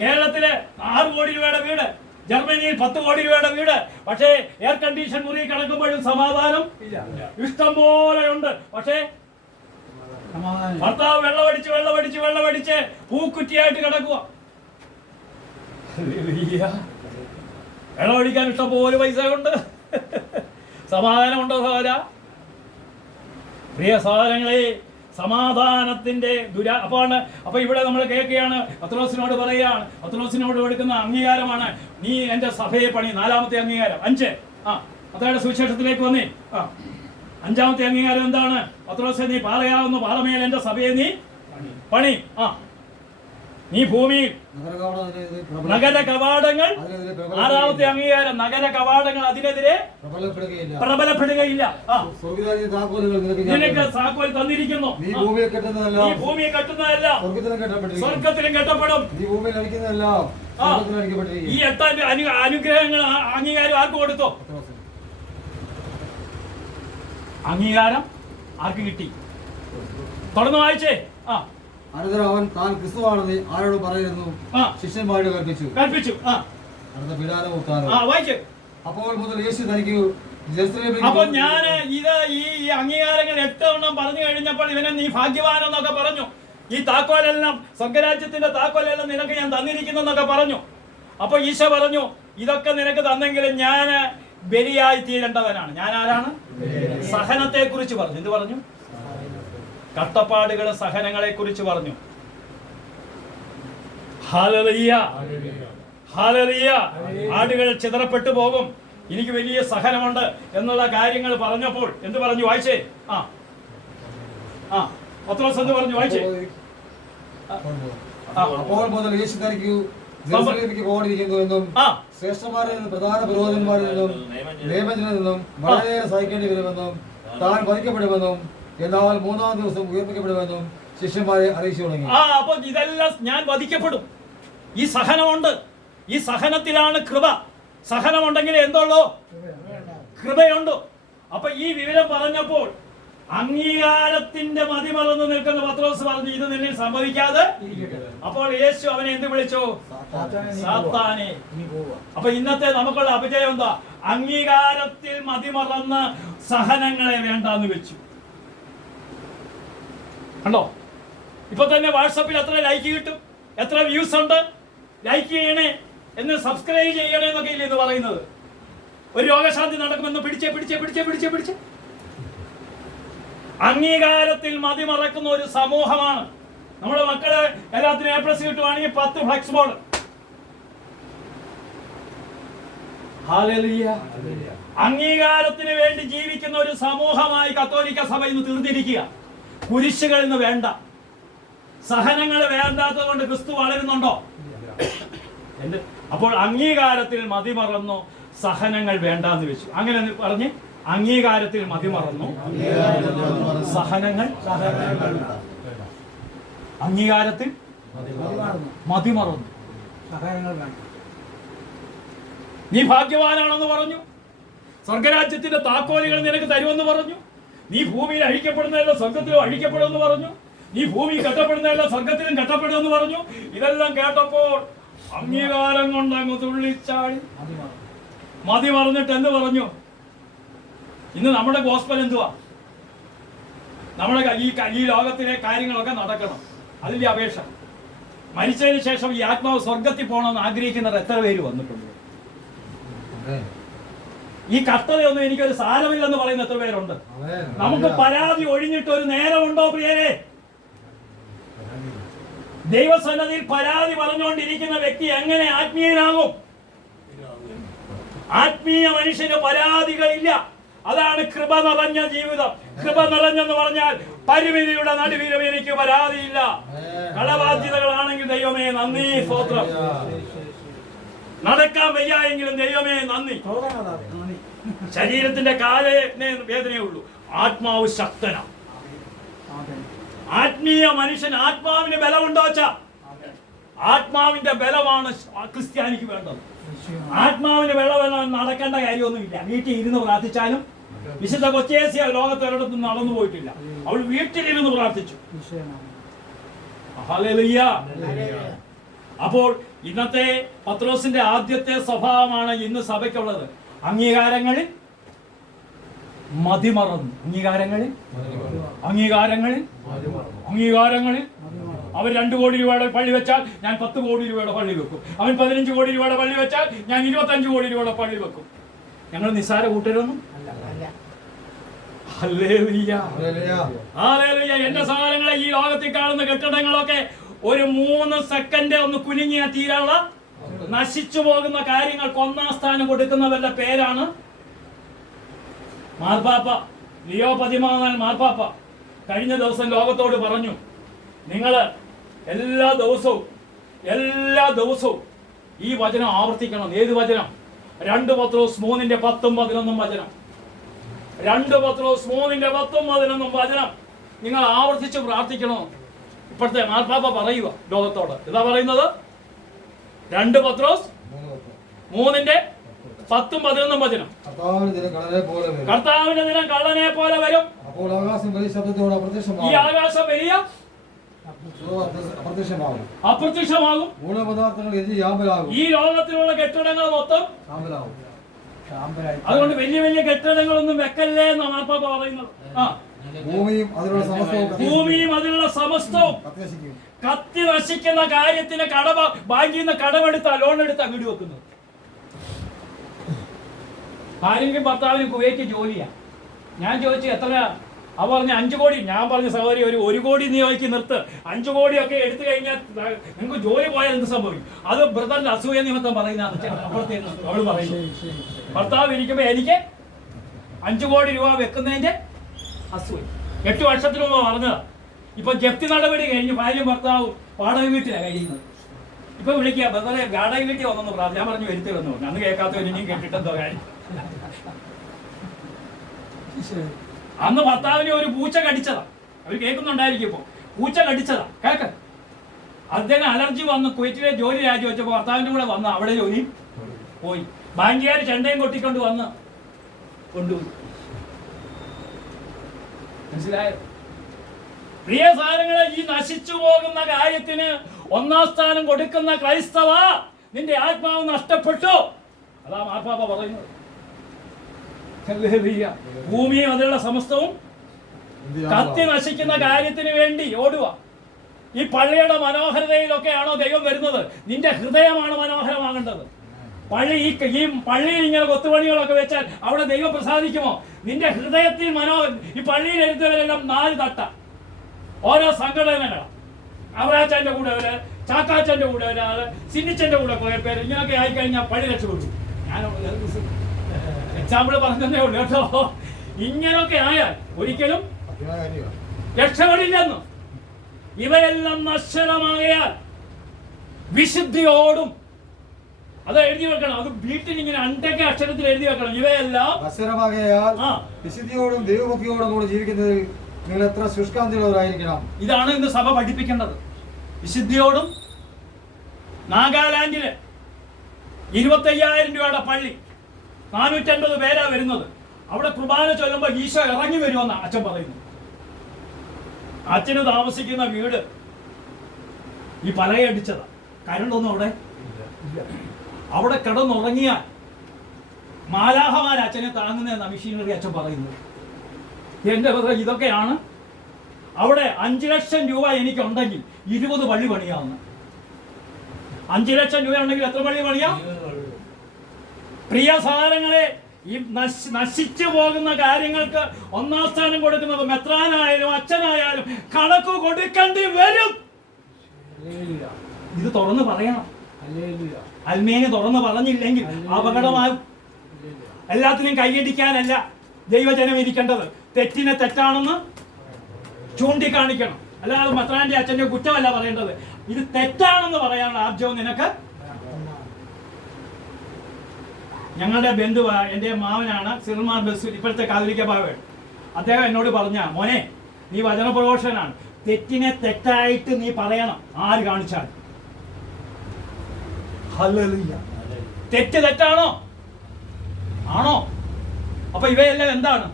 കേരളത്തില് 6 കോടി രൂപയുടെ വീട്, ജർമ്മനിയിൽ 10 കോടി രൂപയുടെ വീട്. പക്ഷേ എയർ കണ്ടീഷൻ മുറി കിടക്കുമ്പോഴും സമാധാനം ഇഷ്ടം പോലെ ഉണ്ട്. പക്ഷേ ഭർത്താവ് വെള്ളമടിച്ച് പൂക്കുറ്റിയായിട്ട് കിടക്കുക. വെള്ളമടിക്കാൻ ഇഷ്ടം പോലെ പൈസ ഉണ്ട്. സമാധാനമുണ്ടോ സഹോദര? പ്രിയ സഹോദരങ്ങളെ, സമാധാനത്തിന്റെ അപ്പൊ ഇവിടെ നമ്മൾ കേൾക്കുകയാണ്. പത്രോസിനോട് പറയുകയാണ്, പത്രോസിനോട് കൊടുക്കുന്ന അംഗീകാരമാണ്, നീ എന്റെ സഭയെ പണി. 4ാമത്തെ അംഗീകാരം 5. അതായത് സുവിശേഷത്തിലേക്ക് വന്നേ. 5ാമത്തെ അംഗീകാരം എന്താണ്? പത്രോസേ, നീ പാറയാവുന്ന പാറമേൽ എന്റെ സഭയെ നീ പണി. നീ ഭൂമിയിൽ നഗര കവാടങ്ങൾ. 6ാമത്തെ അംഗീകാരം, നഗര കവാടങ്ങൾ അതിനെതിരെ പ്രബലപ്പെടുകയില്ല. നിനക്ക് താക്കോൽ തന്നിരിക്കുന്നു. നീ ഭൂമിയെ കെട്ടുന്നതല്ല സ്വർഗത്തിലും കെട്ടപ്പെടും. നീ ഭൂമിയിൽ അടിക്കുന്നതല്ല സ്വർഗ്ഗത്തിൽ അടിക്കപ്പെട്ടിരിക്കുന്നു. ഈ 8 അനുഗ്രഹങ്ങൾ അംഗീകാരം ആർക്ക് കൊടുത്തോ? അംഗീകാരം ആർക്ക് കിട്ടി? തുടർന്ന് വായിച്ചേ. അനന്തരം അവൻ താൻ ക്രിസ്തുവാണെന്ന് ആരോട് പറയുന്നു? ശിഷ്യന്മാരോട് കൽപ്പിച്ചു. അടുത്ത പീഡാനം ഉത്ഥാനം. വായിച്ചു. അപ്പോൾ മുതൽ യേശു തനിക്ക് അപ്പൊ ഞാൻ ഇത് ഈ അംഗീകാരങ്ങൾ 8 എണ്ണം പറഞ്ഞു കഴിഞ്ഞപ്പോൾ ഇവനെ നീ ഭാഗ്യവാനെന്നൊക്കെ പറഞ്ഞു. ഈ താക്കോലെല്ലാം സ്വർഗരാജ്യത്തിന്റെ താക്കോലെല്ലാം നിനക്ക് ഞാൻ തന്നിരിക്കുന്നൊക്കെ പറഞ്ഞു. അപ്പൊ ഈശോ പറഞ്ഞു, ഇതൊക്കെ നിനക്ക് തന്നെങ്കിലും ഞാൻ ബലിയായി തീരേണ്ടവനാണ്. ഞാൻ ആരാണ്? സഹനത്തെ കുറിച്ച് പറഞ്ഞു. എന്ത് പറഞ്ഞു? കഷ്ടപ്പാടുകൾ, സഹനങ്ങളെ കുറിച്ച് പറഞ്ഞു. Hallelujah, hallelujah. ആടുകൾ ചിതറപ്പെട്ടു പോകും, എനിക്ക് വലിയ സഹനമുണ്ട് എന്നുള്ള കാര്യങ്ങൾ പറഞ്ഞപ്പോൾ എന്ത് പറഞ്ഞു? വായിച്ചേ. പത്രോസ് എന്ത് പറഞ്ഞു? വായിച്ചേ. അപ്പോൾ മുതൽ യേശു തനിക്ക് ജെറുസലേമിലേക്ക് പോകാനിരിക്കുന്നുവെന്നും ശ്രേഷ്ഠന്മാരിൽ നിന്നും പ്രധാന പുരോഹിതന്മാരിൽ നിന്നും നിയമജനിൽ നിന്നും വളരെയേറെ സഹിക്കേണ്ടി വരുമെന്നും താൻ വധിക്കപ്പെടുമെന്നും എന്നാൽ 3-ാം ദിവസം ഉയർപ്പിക്കപ്പെടുമെന്നും ശിഷ്യന്മാരെ അറിയിച്ചു തുടങ്ങി. അപ്പൊ ഇതെല്ലാം ഞാൻ വധിക്കപ്പെടും. ഈ സഹനമുണ്ട്. ഈ സഹനത്തിലാണ് കൃപ. സഹനമുണ്ടെങ്കിൽ എന്തുള്ളൂ? കൃപയുണ്ട്. അപ്പൊ ഈ വിവരം പറഞ്ഞപ്പോൾ അംഗീകാരത്തിന്റെ മതിമറന്ന് നിൽക്കുന്ന പത്രോസ് പറഞ്ഞു, ഇത് നിന്നിൽ സംഭവിക്കാതെ. അപ്പോൾ യേശു അവനെ എന്ത് വിളിച്ചു? സാത്താനെ. അപ്പൊ ഇന്നത്തെ നമുക്കുള്ള അപജയം എന്താ? അംഗീകാരത്തിൽ മതിമറന്ന് സഹനങ്ങളെ വേണ്ടാന്ന് വെച്ചു. കണ്ടോ? ഇപ്പൊ തന്നെ വാട്സപ്പിൽ എത്ര ലൈക്ക് കിട്ടും, എത്ര വ്യൂസ് ഉണ്ട്. ലൈക്ക് ചെയ്യണേ, എന്ന് സബ്സ്ക്രൈബ് ചെയ്യണേ എന്നൊക്കെ ഇല്ലേ ഇത് പറയുന്നത്. ഒരു രോഗശാന്തി നടക്കുമെന്ന് പിടിച്ച് അംഗീകാരത്തിൽ മതിമറക്കുന്ന ഒരു സമൂഹമാണ് നമ്മുടെ മക്കളെ. എല്ലാത്തിനും A+ കിട്ടുവാണെങ്കിൽ 10 ഫ്ലക്സ് ബോർഡ്. ഹല്ലേലൂയ. അംഗീകാരത്തിന് വേണ്ടി ജീവിക്കുന്ന ഒരു സമൂഹമായി കത്തോലിക്ക സഭ ഇന്ന് തീർന്നിരിക്കുക. കുരിശുകൾ ഇന്ന് വേണ്ട, സഹനങ്ങൾ വേണ്ടാത്തത് കൊണ്ട് ക്രിസ്തു വളരുന്നുണ്ടോ? അപ്പോൾ അംഗീകാരത്തിൽ മതിമറന്നു സഹനങ്ങൾ വേണ്ടാന്ന് വെച്ചു. അങ്ങനെ പറഞ്ഞ് അംഗീകാരത്തിൽ മതിമറന്നു സഹനങ്ങൾ. അംഗീകാരത്തിൽ മതിമറന്നു. നീ ഭാഗ്യവാനാണെന്ന് പറഞ്ഞു. സ്വർഗരാജ്യത്തിന്റെ താക്കോലുകൾ നിനക്ക് തരുമെന്ന് പറഞ്ഞു. നീ ഭൂമിയിൽ അഴിക്കപ്പെടുന്നതല്ല സ്വർഗത്തിലും അഴിക്കപ്പെടുമെന്ന് പറഞ്ഞു. നീ ഭൂമി കെട്ടപ്പെടുന്നതല്ല സ്വർഗത്തിലും കെട്ടപ്പെടുമെന്ന് പറഞ്ഞു. ഇതെല്ലാം കേട്ടപ്പോൾ അംഗീകാരം കൊണ്ട് അങ്ങ് തുള്ളിച്ചാടി മതി മറന്നിട്ട് എന്ത് പറഞ്ഞു? ഇന്ന് നമ്മുടെ ഗോസ്പൽ എന്തുവാ? നമ്മുടെ ഈ ലോകത്തിലെ കാര്യങ്ങളൊക്കെ നടക്കണം, അതിന്റെ അപേക്ഷ. മരിച്ചതിന് ശേഷം ഈ ആത്മാവ് സ്വർഗത്തിൽ പോകണമെന്ന് ആഗ്രഹിക്കുന്നവർ എത്ര പേര് വന്നിട്ടുണ്ട്? ഈ കഷ്ടതയൊന്നും എനിക്കൊരു സാരമില്ലെന്ന് പറയുന്ന എത്ര പേരുണ്ട്? നമുക്ക് പരാതി ഒഴിഞ്ഞിട്ട് ഒരു നേരമുണ്ടോ പ്രിയരെ? ദൈവസന്നദ്ധിയിൽ പരാതി പറഞ്ഞുകൊണ്ടിരിക്കുന്ന വ്യക്തി എങ്ങനെ ആത്മീയനാകും? ആത്മീയ മനുഷ്യന് പരാതികളില്ല. അതാണ് കൃപ നിറഞ്ഞ ജീവിതം. കൃപ നിറഞ്ഞെന്ന് പറഞ്ഞാൽ പരിമിതിയുടെ നടുവിലും എനിക്ക് പരാതിയില്ല. കടബാധ്യതകളാണെങ്കിൽ ദൈവമേ നന്ദി, സ്തോത്രം. നടക്കാൻ വയ്യായെങ്കിലും ദൈവമേ നന്ദി. ശരീരത്തിന്റെ കാലേ വേദനയേ ഉള്ളൂ, ആത്മാവ് ശക്തനാ. ആത്മീയ മനുഷ്യൻ ആത്മാവിന് ബലമുണ്ടോ? ആത്മാവിന്റെ ബലമാണ് ക്രിസ്ത്യാനിക്ക് വേണ്ടത്. ആത്മാവിന് ബലം നടക്കേണ്ട കാര്യമൊന്നുമില്ല. വീട്ടിൽ ഇരുന്ന് പ്രാർത്ഥിച്ചാലും. വിശുദ്ധ കൊച്ചേസ്യ ലോകത്തൊരിടത്തും നടന്നു പോയിട്ടില്ല. അവൾ വീട്ടിലിരുന്ന് പ്രാർത്ഥിച്ചു. ഹല്ലേലൂയ. അപ്പോൾ ഇന്നത്തെ പത്രോസിന്റെ ആദ്യത്തെ സ്വഭാവമാണ് ഇന്ന് സഭയ്ക്കുള്ളത്. അംഗീകാരങ്ങളിൽ മതിമറന്നു. അംഗീകാരങ്ങളിൽ അവൻ 2 കോടി രൂപയുടെ പള്ളി വെച്ചാൽ ഞാൻ 10 കോടി രൂപയുടെ പള്ളി വെക്കും. അവൻ 15 കോടി രൂപയുടെ പള്ളി വെച്ചാൽ ഞാൻ 25 കോടി രൂപയുടെ പള്ളി വെക്കും. ഞങ്ങൾ നിസ്സാര കൂട്ടരൊന്നും. ഹല്ലേലൂയ. എന്റെ സഹോദരങ്ങളെ, ഈ ലോകത്തിൽ കാണുന്ന കെട്ടിടങ്ങളൊക്കെ ഒരു 3 സെക്കൻഡ് ഒന്ന് കുലുങ്ങിയ തീരാനുള്ള നശിച്ചു പോകുന്ന കാര്യങ്ങൾക്ക് 1-ാം സ്ഥാനം കൊടുക്കുന്നവരുടെ പേരാണ് മാർപ്പാപ്പ. ലിയോ 14 മാർപ്പാപ്പ കഴിഞ്ഞ ദിവസം ലോകത്തോട് പറഞ്ഞു, നിങ്ങൾ എല്ലാ ദിവസവും ഈ വചനം ആവർത്തിക്കണം. ഏത് വചനം? 2 പത്രോസ് 3:10-11 വചനം. 2 പത്രോസ് 3:10-11 വചനം നിങ്ങൾ ആവർത്തിച്ച് പ്രാർത്ഥിക്കണോ? ഇപ്പോഴത്തെ മാർപ്പാപ്പ പറയുക ലോകത്തോട്. എന്താ പറയുന്നത്? 2 പത്രോസ് 3:10, 10-11 കർത്താവിന്റെ ദിനം കള്ളനെ പോലെ വരും. അപ്പോൾ ആകാശം വലിയ ശബ്ദത്തോടെ ഈ ആകാശം വലിയ അപ്രത്യക്ഷമാകും. മൂലപദാർത്ഥങ്ങൾ യാമ്പലാകും. ഈ ലോകത്തിലുള്ള കെട്ടിടങ്ങൾ മൊത്തം ശാമ്പലാകും. അതുകൊണ്ട് വലിയ വലിയ കെട്ടിടങ്ങളൊന്നും വെക്കല്ലേ എന്നാണ് മാർപ്പാപ്പ പറയുന്നത്. ഭൂമിയും അതിലുള്ള സമസ്തവും കത്തി നശിക്കുന്ന കാര്യത്തിന് ബാങ്കിൽ നിന്ന് കടമെടുത്താ ലോൺ എടുത്താ വീട് വെക്കുന്നത്. ഭാര്യയ്ക്കും ഭർത്താവിനും കുവൈറ്റ് ജോലിയാ. ഞാൻ ചോദിച്ചു എത്ര, അവ പറഞ്ഞ 5 കോടി. ഞാൻ പറഞ്ഞ സഹോദരി ഒരു 1 കോടി നീ നോക്കി നിർത്ത്. 5 കോടിയൊക്കെ എടുത്തു കഴിഞ്ഞാൽ നിങ്ങൾക്ക് ജോലി പോയാൽ എന്ത് സംഭവിക്കും? അത് ബ്രദറിന്റെ അസൂയ നിമിത്തം പറയുന്ന അപ്പുറത്തേന്ന് അവള് പറയുന്നു. ഭർത്താവ് ഇരിക്കുമ്പോ എനിക്ക് 5 കോടി രൂപ വെക്കുന്നതിന്റെ അസൂയ 8 വർഷത്തിന് മുമ്പ് പറഞ്ഞതാ. ഇപ്പൊ ജപ്തി നടപടി കഴിഞ്ഞ് ഭാര്യയും ഭർത്താവും വാടക വീട്ടിലാണ് കഴിയുന്നത്. ഇപ്പൊ വിളിക്കുക ബ്രദറെ വാടക വീട്ടിൽ വന്നു പ്രാർത്ഥന. ഞാൻ പറഞ്ഞു വരുത്തി വന്നു. അന്ന് കേൾക്കാത്തവർ ഇനിയും കേട്ടിട്ടെന്തോ കാര്യം. അന്ന് ഭർത്താവിനെ ഒരു പൂച്ച കടിച്ചതാ. അവർ കേൾക്കുന്നുണ്ടായിരിക്കും. ഇപ്പൊ പൂച്ച കടിച്ചതാ കേക്ക്. അദ്ദേഹം അലർജി വന്ന് കുവൈറ്റിലെ ജോലി രാജിവെച്ചപ്പോ ഭർത്താവിന്റെ കൂടെ വന്ന് അവിടെ ജോലി പോയി. ബാങ്കുകാർ ചെണ്ടയും കൊട്ടിക്കൊണ്ട് വന്ന് കൊണ്ടുപോയി. മനസ്സിലായോ? പ്രിയ സാരങ്ങളെ, ഈ നശിച്ചു പോകുന്ന കാര്യത്തിന് 1-ാം സ്ഥാനം കൊടുക്കുന്ന ക്രൈസ്തവ, നിന്റെ ആത്മാവ് നഷ്ടപ്പെട്ടു. അതാ മാർപ്പാപ്പ പറയുന്നത്. ഭൂമിയും അതിലുള്ള സമസ്തവും കത്തി നശിക്കുന്ന കാര്യത്തിന് വേണ്ടി ഓടുക. ഈ പള്ളിയുടെ മനോഹരതയിലൊക്കെയാണോ ദൈവം വരുന്നത്? നിന്റെ ഹൃദയമാണ് മനോഹരമാകേണ്ടത്. ഈ പള്ളിയിൽ ഇങ്ങനെ കൊത്തുപണികളൊക്കെ വെച്ചാൽ അവിടെ ദൈവം പ്രസാദിക്കുമോ? നിന്റെ ഹൃദയത്തിൽ ഈ പള്ളിയിൽ എഴുതുന്നവരെല്ലാം 4 തട്ട, ഓരോ സംഘടനകളാണ്. അവരാച്ചന്റെ കൂടെ വരെ, ചാക്കാച്ചന്റെ കൂടെ ഒരാള്, സിന്നിച്ചന്റെ കൂടെ കുറെ പേര്, ഇങ്ങനെയൊക്കെ ആയിക്കഴിഞ്ഞാൽ പള്ളി രക്ഷപ്പെട്ടു. ഞാൻ എക്സാമ്പിൾ പറഞ്ഞതേ ഉള്ളൂ കേട്ടോ. ഇങ്ങനൊക്കെ ആയാൽ ഒരിക്കലും രക്ഷപ്പെടില്ലെന്ന്. ഇവരെല്ലാം നശ്വരമായാൽ വിശുദ്ധിയോടും, അത് എഴുതി വെക്കണം. അത് വീട്ടിൽ ഇങ്ങനെ അണ്ടൊക്കെ അക്ഷരത്തിൽ എഴുതി വെക്കണം. ഇവയെല്ലാം നശ്വരമാകയാൽ വിശുദ്ധിയോടും ദൈവഭക്തിയോടും കൂടെ ജീവിക്കുന്നതിൽ നിങ്ങൾ എത്ര ശുഷ്കാന്തിയുള്ളവരായിരിക്കണം. ഇതാണ് ഇന്ന് സഭ പഠിപ്പിക്കേണ്ടത്. വിശുദ്ധിയോടും. നാഗാലാൻഡില് 25,000 രൂപയുടെ പള്ളി, 450 പേരാ വരുന്നത്. അവിടെ കുർബാന ചൊല്ലുമ്പോൾ ഈശോ ഇറങ്ങി വരുമെന്ന് അച്ഛൻ പറയുന്നു. അച്ഛന് താമസിക്കുന്ന വീട് ഈ പലകയടിച്ചതാ. കരണ്ടൊന്നും അവിടെ അവിടെ കിടന്നുറങ്ങിയാൽ മാലാഹമാർ അച്ഛനെ താങ്ങുന്ന മെഷീനറി അച്ഛൻ പറയുന്നത്. എന്റെ ഇതൊക്കെയാണ്. അവിടെ 5 ലക്ഷം രൂപ എനിക്കുണ്ടെങ്കിൽ 20 പള്ളി പണിയാവുന്ന. 5 ലക്ഷം രൂപ ഉണ്ടെങ്കിൽ എത്ര പള്ളി പണിയാം? പ്രിയ സഹോദരങ്ങളെ, ഈ നശിച്ചു പോകുന്ന കാര്യങ്ങൾക്ക് 1-ാം സ്ഥാനം കൊടുക്കുന്നത് മെത്രാനായാലും അച്ഛനായാലും കണക്ക് കൊടുക്കേണ്ടി വരും. ഇത് തുറന്ന് പറയണം. അൽമേന് തുറന്ന് പറഞ്ഞില്ലെങ്കിൽ അപകടമാകും. എല്ലാത്തിനും കൈയടിക്കാനല്ല ദൈവജനം ഇരിക്കേണ്ടത്. തെറ്റിനെ തെറ്റാണെന്ന് ചൂണ്ടിക്കാണിക്കണം. അല്ലാതെ മെത്രാന്റെ അച്ഛന്റെ കുറ്റമല്ല പറയേണ്ടത്. ഇത് തെറ്റാണെന്ന് പറയാനുള്ള ആർജവം നിനക്ക്. ഞങ്ങളുടെ ബന്ധുവാ, എൻ്റെ മാവനാണ് സിർമാർ ബസ്, ഇപ്പോഴത്തെ കാതോലിക്ക ബാവൻ. അദ്ദേഹം എന്നോട് പറഞ്ഞ, മോനെ നീ വചനപ്രഘോഷകനാണ്, തെറ്റിനെ തെറ്റായിട്ട് നീ പറയണം, ആര് കാണിച്ചാൽ. തെറ്റ് തെറ്റാണോ? ആണോ? അപ്പൊ ഇവയെല്ലാം എന്താണ്?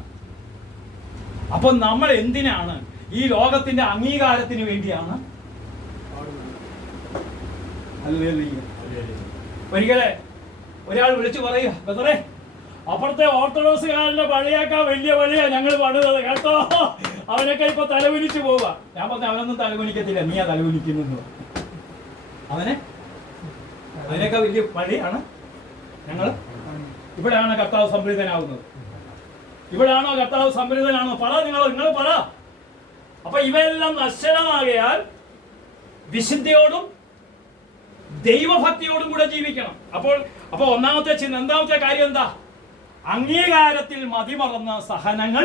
അപ്പൊ നമ്മൾ എന്തിനാണ് ഈ ലോകത്തിന്റെ അംഗീകാരത്തിന് വേണ്ടിയാണ്? ഒരിക്കലെ ഒരാൾ വിളിച്ചു പറയുക, ബദറേ അപ്പുറത്തെ ഓർത്തഡോക്സുകാരന്റെ പള്ളിയേക്കാൾ വലിയ പള്ളിയാ ഞങ്ങൾ പണിതത് കേട്ടോ, അവനൊക്കെ ഇപ്പൊ തലകുനിച്ച് പോവുക. ഞാൻ പറഞ്ഞു അവനൊന്നും തലകുനിക്കത്തില്ല, നീയാ തലകുനിക്കുന്നു. അതിനൊക്കെ വലിയ പള്ളിയാണ് ഞങ്ങൾ. ഇവിടെയാണ് കർത്താവ് സംപ്രീതനാവുന്നത്. ഇവിടെയാണോ കർത്താവ് സംപ്രീതനാണോ? പറ, നിങ്ങൾ പറ. അപ്പൊ ഇവയെല്ലാം നശ്വരമാകയാൽ വിശുദ്ധിയോടും ദൈവഭക്തിയോടും കൂടെ ജീവിക്കണം. അപ്പൊ ഒന്നാമത്തെ കാര്യം എന്താ? അംഗീകാരത്തിൽ മതിമറന്ന സഹനങ്ങൾ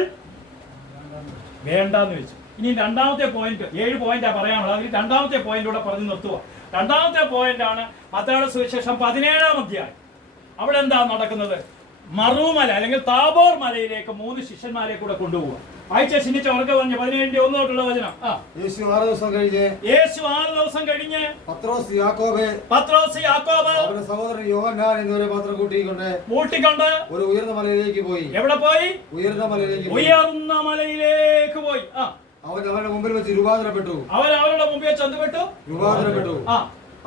വേണ്ടെന്ന് വെച്ചു. ഇനി 2ാമത്തെ പോയിന്റ്, 7 പോയിന്റാ പറയാനുള്ളത്. അതിൽ 2ാമത്തെ പോയിന്റിലൂടെ പറഞ്ഞു നിർത്തുക. 2ാമത്തെ പോയിന്റ് ആണ് മത്തായിയുടെ സുവിശേഷം 17-ാം അധ്യായം. അവിടെ എന്താ നടക്കുന്നത്? മറുമല അല്ലെങ്കിൽ താബോർ മലയിലേക്ക് 3 ശിഷ്യന്മാരെ കൂടെ കൊണ്ടുപോവുക. വായിച്ച ചിന്തിച്ച ഉറക്കെ പറഞ്ഞു 17:1 തൊട്ടുള്ള വചനം. യേശു 6 ദിവസം കഴിഞ്ഞ് പത്രോസ് യാക്കോബ് അവരുടെ സഹോദരൻ യോഹന്നാൻ എന്നിവരെ മാത്രം കൂട്ടിക്കൊണ്ട് ഒരു ഉയർന്ന മലയിലേക്ക് പോയി. എവിടെ പോയി? ഉയർന്ന മലയിലേക്ക് പോയി. അവൻ അവരുടെ മുമ്പിൽ വെച്ച് രൂപാന്തരപ്പെട്ടു. അവരുടെ മുമ്പിൽ വെച്ച് എന്തുപെട്ടു? രൂപാന്തരപ്പെട്ടു.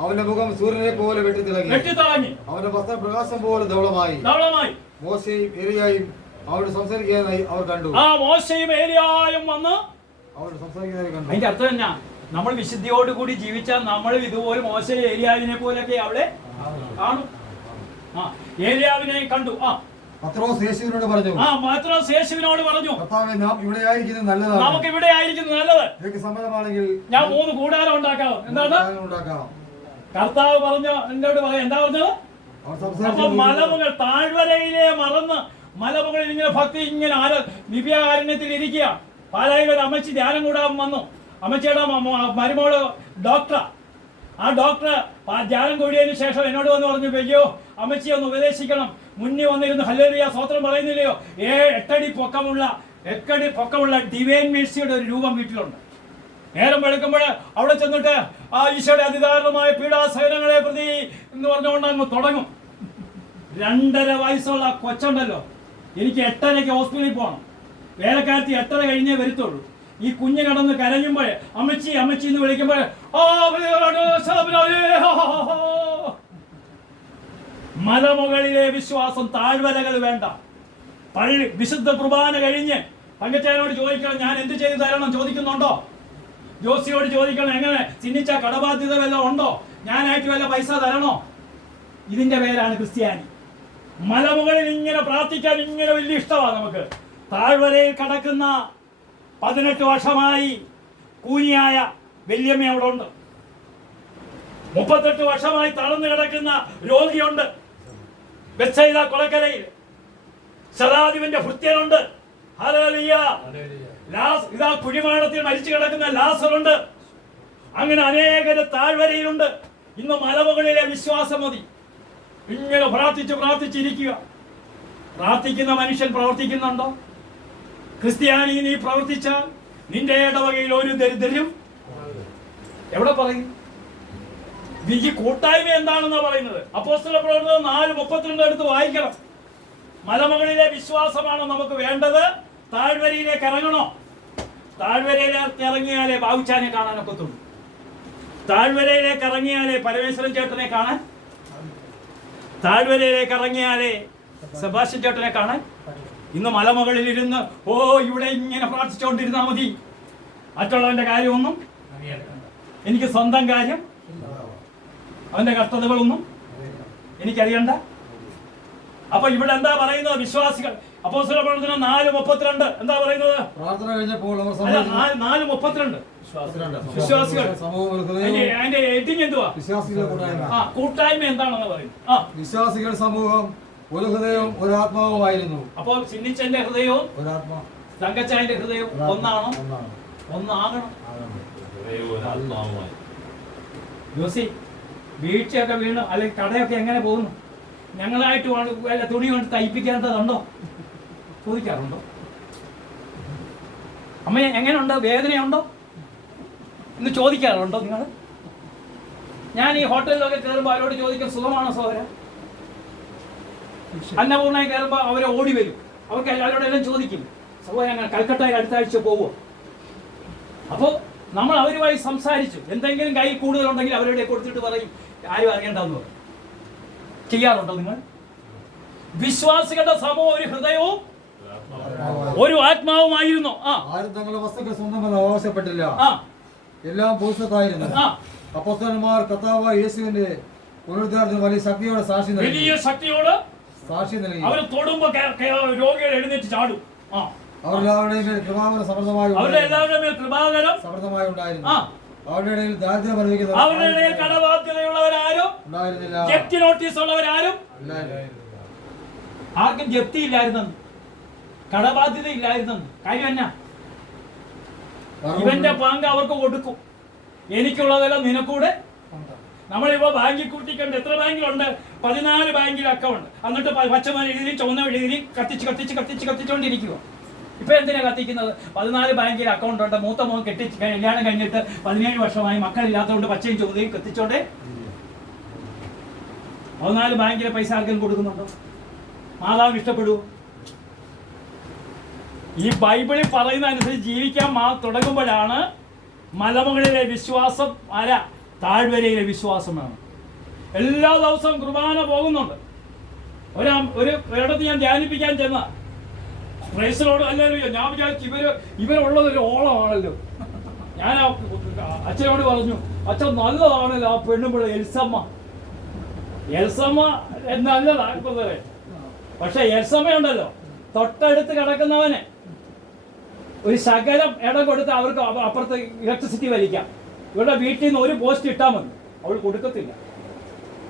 അവന്റെ മുഖം സൂര്യനെ പോലെ വെട്ടിത്തിളങ്ങി. അവന്റെ വസ്ത്രം പ്രകാശം പോലെ ധവളമായി. മോശയും ഏലിയായും അവരോട് സംസാരിക്കാനായി അവർ കണ്ടു. മോശയും ഏലിയായും വന്ന് അവരോട് സംസാരിക്കാനായി കണ്ടു. അതിന്റെ അർത്ഥം എന്നാ? നമ്മൾ വിശുദ്ധിയോടുകൂടി ജീവിച്ചാൽ നമ്മൾ ഇതുപോലെ മോശയെ ഏലിയാവിനെ പോലെയൊക്കെ അവിടെ കാണും. ഏലിയാവിനെ കണ്ടു. പത്രോസ് യേശുവിനോട് പറഞ്ഞു. പത്രോസ് യേശുവിനോട് പറഞ്ഞു, കർത്താവേ, നാം ഇവിടെ ആയിരിക്കുന്നത് നല്ലതാണ്. നമുക്ക് ഇവിടെ ആയിരിക്കുന്നത് നല്ലത്. നിനക്ക് സമ്മതമാണെങ്കിൽ ഞാൻ 3 കൂടാരം ഉണ്ടാക്കാം. എന്താണ് കർത്താവ് പറഞ്ഞു? എന്നോട് പറയാം. എന്താ പറഞ്ഞത്? അപ്പൊ മലമുകൾ താഴ്വരയിലെ മറന്ന് മലമുകളിൽ ഇങ്ങനെ ഭക്തി ഇങ്ങനെ ദിവ്യാകാരുണ്യത്തിൽ ഇരിക്കുക. പാലായിൽ ഒരു അമ്മച്ചി ധ്യാനം കൂടാൻ വന്നു. അമ്മച്ചിയുടെ മരുമോള് ഡോക്ടറാ. ആ ഡോക്ടർ ധ്യാനം കൂടിയതിനു ശേഷം എന്നോട് വന്ന് പറഞ്ഞു, അയ്യോ അമ്മച്ചി ഒന്ന് ഉപദേശിക്കണം, മുന്നിൽ വന്നിരുന്ന് ഹല്ലേലൂയ സ്വത്രം പറയുന്നില്ലയോ? 8 അടി പൊക്കമുള്ള ഡിവൈൻ മേഴ്സിയുടെ ഒരു രൂപം വീട്ടിലുണ്ട്. നേരം വെളുക്കുമ്പോൾ അവിടെ ചെന്നിട്ട് ആ ഈശോയുടെ അതിദാരുണമായ പീഡാസഹനങ്ങളെ പ്രതി എന്ന് പറഞ്ഞുകൊണ്ട് അങ്ങ് തുടങ്ങും. 2.5 വയസ്സുള്ള കൊച്ചുണ്ടല്ലോ, എനിക്ക് 8:30 ഹോസ്പിറ്റലിൽ പോകണം. വേലക്കാലത്ത് 8:30 കഴിഞ്ഞേ വരുത്തുള്ളൂ. ഈ കുഞ്ഞ് കിടന്ന് കരയുമ്പോൾ അമ്മച്ചി അമ്മച്ചി എന്ന് വിളിക്കുമ്പോൾ മലമുകളിലെ വിശ്വാസം, താഴ്വരകൾ വേണ്ട. പള്ളി വിശുദ്ധ കുർബാന കഴിഞ്ഞ് തങ്കച്ചേനോട് ചോദിക്കണം, ഞാൻ എന്ത് ചെയ്തു തരണം? ചോദിക്കുന്നുണ്ടോ? ജോസിയോട് ചോദിക്കണം, എങ്ങനെ ചിന്തിച്ച കടബാധ്യത വല്ലതും ഉണ്ടോ? ഞാനായിട്ട് വല്ല പൈസ തരണോ? ഇതിന്റെ പേരാണ് ക്രിസ്ത്യാനി. മലമുകളിൽ ഇങ്ങനെ പ്രാർത്ഥിക്കാൻ ഇങ്ങനെ വലിയ ഇഷ്ടമാണ് നമുക്ക്. താഴ്വരയിൽ കിടക്കുന്ന 18 വർഷമായി കൂനിയായ വല്യമ്മ അവിടെ ഉണ്ട്. 38 വർഷമായി തളർന്നു കിടക്കുന്ന രോഗിയുണ്ട് ബെത്സയിദ കൊലക്കരയിൽ. ശതാധിപന്റെ ഭൃത്യനുണ്ട്. ഹല്ലേലൂയ. ഇതാ കുഴിമാടത്തിൽ മരിച്ചു കിടക്കുന്ന ലാസറുണ്ട്. അങ്ങനെ അനേകര് താഴ്വരയിലുണ്ട്. ഇന്ന് മലമുകളിലെ വിശ്വാസം മതി. ഇങ്ങനെ പ്രാർത്ഥിച്ചിരിക്കുക. പ്രാർത്ഥിക്കുന്ന മനുഷ്യൻ പ്രവർത്തിക്കുന്നുണ്ടോ? ക്രിസ്ത്യാനി നീ പ്രവർത്തിച്ചാൽ നിന്റെ ഇടവകയിൽ ഒരു ദരിദ്രരും എവിടെ പറയും? ഈ കൂട്ടായ്മ എന്താണെന്നാ പറയുന്നത്? അപ്പോസ്തല പ്രവർത്തനം 4:32 എടുത്ത് വായിക്കണം. മലമുകളിലെ വിശ്വാസമാണോ നമുക്ക് വേണ്ടത്? താഴ്വരയിലേക്ക് ഇറങ്ങണോ? താഴ്വരയിലേക്ക് ഇറങ്ങിയാലേ ബാബുച്ചാനെ കാണാനൊക്കത്തുള്ളൂ. താഴ്വരയിലേക്ക് ഇറങ്ങിയാലേ പരമേശ്വരൻ ചേട്ടനെ കാണാൻ, താഴ്വരയിലേക്ക് ഇറങ്ങിയാലേ സെബാസ്റ്റ്യൻ ചേട്ടനെ കാണാൻ. ഇന്ന് മലമുകളിൽ ഇരുന്ന് ഇവിടെ ഇങ്ങനെ പ്രാർത്ഥിച്ചുകൊണ്ടിരുന്നാ മതി. മറ്റുള്ളവന്റെ കാര്യമൊന്നും എനിക്ക് സ്വന്തം കാര്യം, അവന്റെ കഷ്ടതകളൊന്നും എനിക്കറിയണ്ട. അപ്പൊ ഇവിടെ എന്താ പറയുന്നത്? വിശ്വാസികൾ. അപ്പോസ്തല പ്രവർത്തനം 4:32 എന്താ പറയുന്നത്? പ്രാർത്ഥന കഴിഞ്ഞപ്പോൾ 4:32 വിശ്വാസികൾ. അതിന്റെ എഡിങ് എന്തുവാ? കൂട്ടായ്മ എന്താണെന്ന് പറയുന്നത്. വിശ്വാസികൾ സമൂഹം ഒരു ഹൃദയവും ഒരു ആത്മാവുമായിരുന്നു. അപ്പോൾ ചിന്നിച്ചന്റെ ഹൃദയവും തങ്കച്ചായന്റെ ഹൃദയവും ഒന്നാണോ? ഒന്നാകണം. ജോസി, വീഴ്ചയൊക്കെ വീണു അല്ലെങ്കിൽ കടയൊക്കെ എങ്ങനെ പോകുന്നു? ഞങ്ങളായിട്ട് വല്ല തുണി കൊണ്ട് തയ്പ്പിക്കേണ്ടതുണ്ടോ? ചോദിക്കാറുണ്ടോ? അമ്മ എങ്ങനെയുണ്ട്? വേദനയുണ്ടോ എന്ന് ചോദിക്കാറുണ്ടോ നിങ്ങൾ? ഞാൻ ഈ ഹോട്ടലിലൊക്കെ കയറുമ്പോൾ അവരോട് ചോദിക്കും, സുഖമാണോ സഹോദര? അന്നപൂർണ്ണയിൽ കയറുമ്പോൾ അവരെ ഓടി വരും. അവർക്ക് എല്ലാവരോടെല്ലാം ചോദിക്കും, സഹോദരൻ അങ്ങനെ കൽക്കട്ടയിൽ അടുത്ത ആഴ്ച പോവുക. അപ്പോൾ നമ്മൾ അവരുമായി സംസാരിച്ചു. എന്തെങ്കിലും കൈ കൂടുതലുണ്ടെങ്കിൽ അവരുടെ കൊടുത്തിട്ട് പറയും, ആരും അറിയണ്ടെന്ന് പറയും. ചെയ്യാറുണ്ടോ നിങ്ങൾ? വിശ്വാസികളുടെ സമൂഹം ഒരു ഹൃദയവും ഒരു ആത്മാവുമായിരുന്നു. ആരും തങ്ങളുടെ വസ്തുക്കൾ സ്വന്തം ആവശ്യപ്പെട്ടില്ല. എല്ലാം പുരുഷത്തായിരുന്നു. അപ്പോസ്തലന്മാർ കർത്താവായ യേശുവിന്റെ പുനരുദ്ധാനത്തിന് വലിയ ശക്തിയോടെ സാക്ഷി നൽകി. അവർ തൊടുമ്പോ രോഗികൾ എഴുന്നേറ്റ് ചാടും. അവരെല്ലാവരുടെയും മേൽ കൃപാവരം സമൃദ്ധമായി ഉണ്ടായിരുന്നു. അവരുടെ ഇടയിൽ ദാരിദ്ര്യം അനുഭവിക്കുന്നവർ, അവരുടെ ഇടയിൽ കടബാധ്യതയുള്ളവരാരും ഉണ്ടായിരുന്നില്ല. ജപ്തി നോട്ടീസ് ഉള്ളവരാരും ആർക്കും ജപ്തി ഇല്ലായിരുന്നെന്ന്, കടബാധ്യത ഇല്ലായിരുന്നെന്ന്. കാര്യം എന്നാ? ഇവന്റെ പങ്ക് അവർക്ക് കൊടുക്കും, എനിക്കുള്ളതെല്ലാം നിനക്കൂടെ. നമ്മളിപ്പോ ബാങ്കിൽ കൂട്ടിക്കണ്ട് എത്ര ബാങ്കിലുണ്ട്? 14 ബാങ്കിൽ അക്കൗണ്ട്. എന്നിട്ട് പച്ചമണി എഴുതി ചുവന്ന എഴുതി കത്തിച്ചുകൊണ്ടിരിക്കുക. ഇപ്പൊ എന്തിനാ കത്തിക്കുന്നത്? 14 ബാങ്കിൽ അക്കൗണ്ട് ഉണ്ട്, മൂത്ത മോൻ കല്യാണം കഴിഞ്ഞിട്ട് 17 വർഷമായി, മക്കളില്ലാത്തതുകൊണ്ട് പച്ചയും ചോദ്യം കത്തിച്ചോട്ടെ. 14 ബാങ്കിലെ പൈസ ആർക്കെങ്കിലും കൊടുക്കുന്നുണ്ടോ? മാതാവിന് ഇഷ്ടപ്പെടൂ? ഈ ബൈബിളിൽ പറയുന്ന അനുസരിച്ച് ജീവിക്കാൻ തുടങ്ങുമ്പോഴാണ് മലമുകളിലെ വിശ്വാസം താഴ്വരയിലെ വിശ്വാസം വേണം. എല്ലാ ദിവസവും കുർബാന പോകുന്നുണ്ട്. ഒരിടത്ത് ഞാൻ ധ്യാനിപ്പിക്കാൻ ചെന്ന പ്രൈസിനോട് അല്ലല്ലോ, ഞാൻ വിചാരിച്ചു ഇവരുള്ളതൊരു ഓളമാണല്ലോ. ഞാൻ അച്ഛനോട് പറഞ്ഞു, അച്ഛൻ നല്ലതാണല്ലോ ആ പെണ്ണുമ്പിള്ള എൽസമ്മ നല്ലതാക്കുന്നത്. പക്ഷെ എൽസമ്മ ഉണ്ടല്ലോ, തൊട്ടടുത്ത് കിടക്കുന്നവന് ഒരു ശകലം ഇടം കൊടുത്ത് അവർക്ക് അപ്പുറത്ത് ഇലക്ട്രിസിറ്റി വലിക്കാം. ഇവരുടെ വീട്ടിൽ നിന്ന് ഒരു പോസ്റ്റ് ഇട്ടാൽ മതി, അവൾ കൊടുക്കത്തില്ല.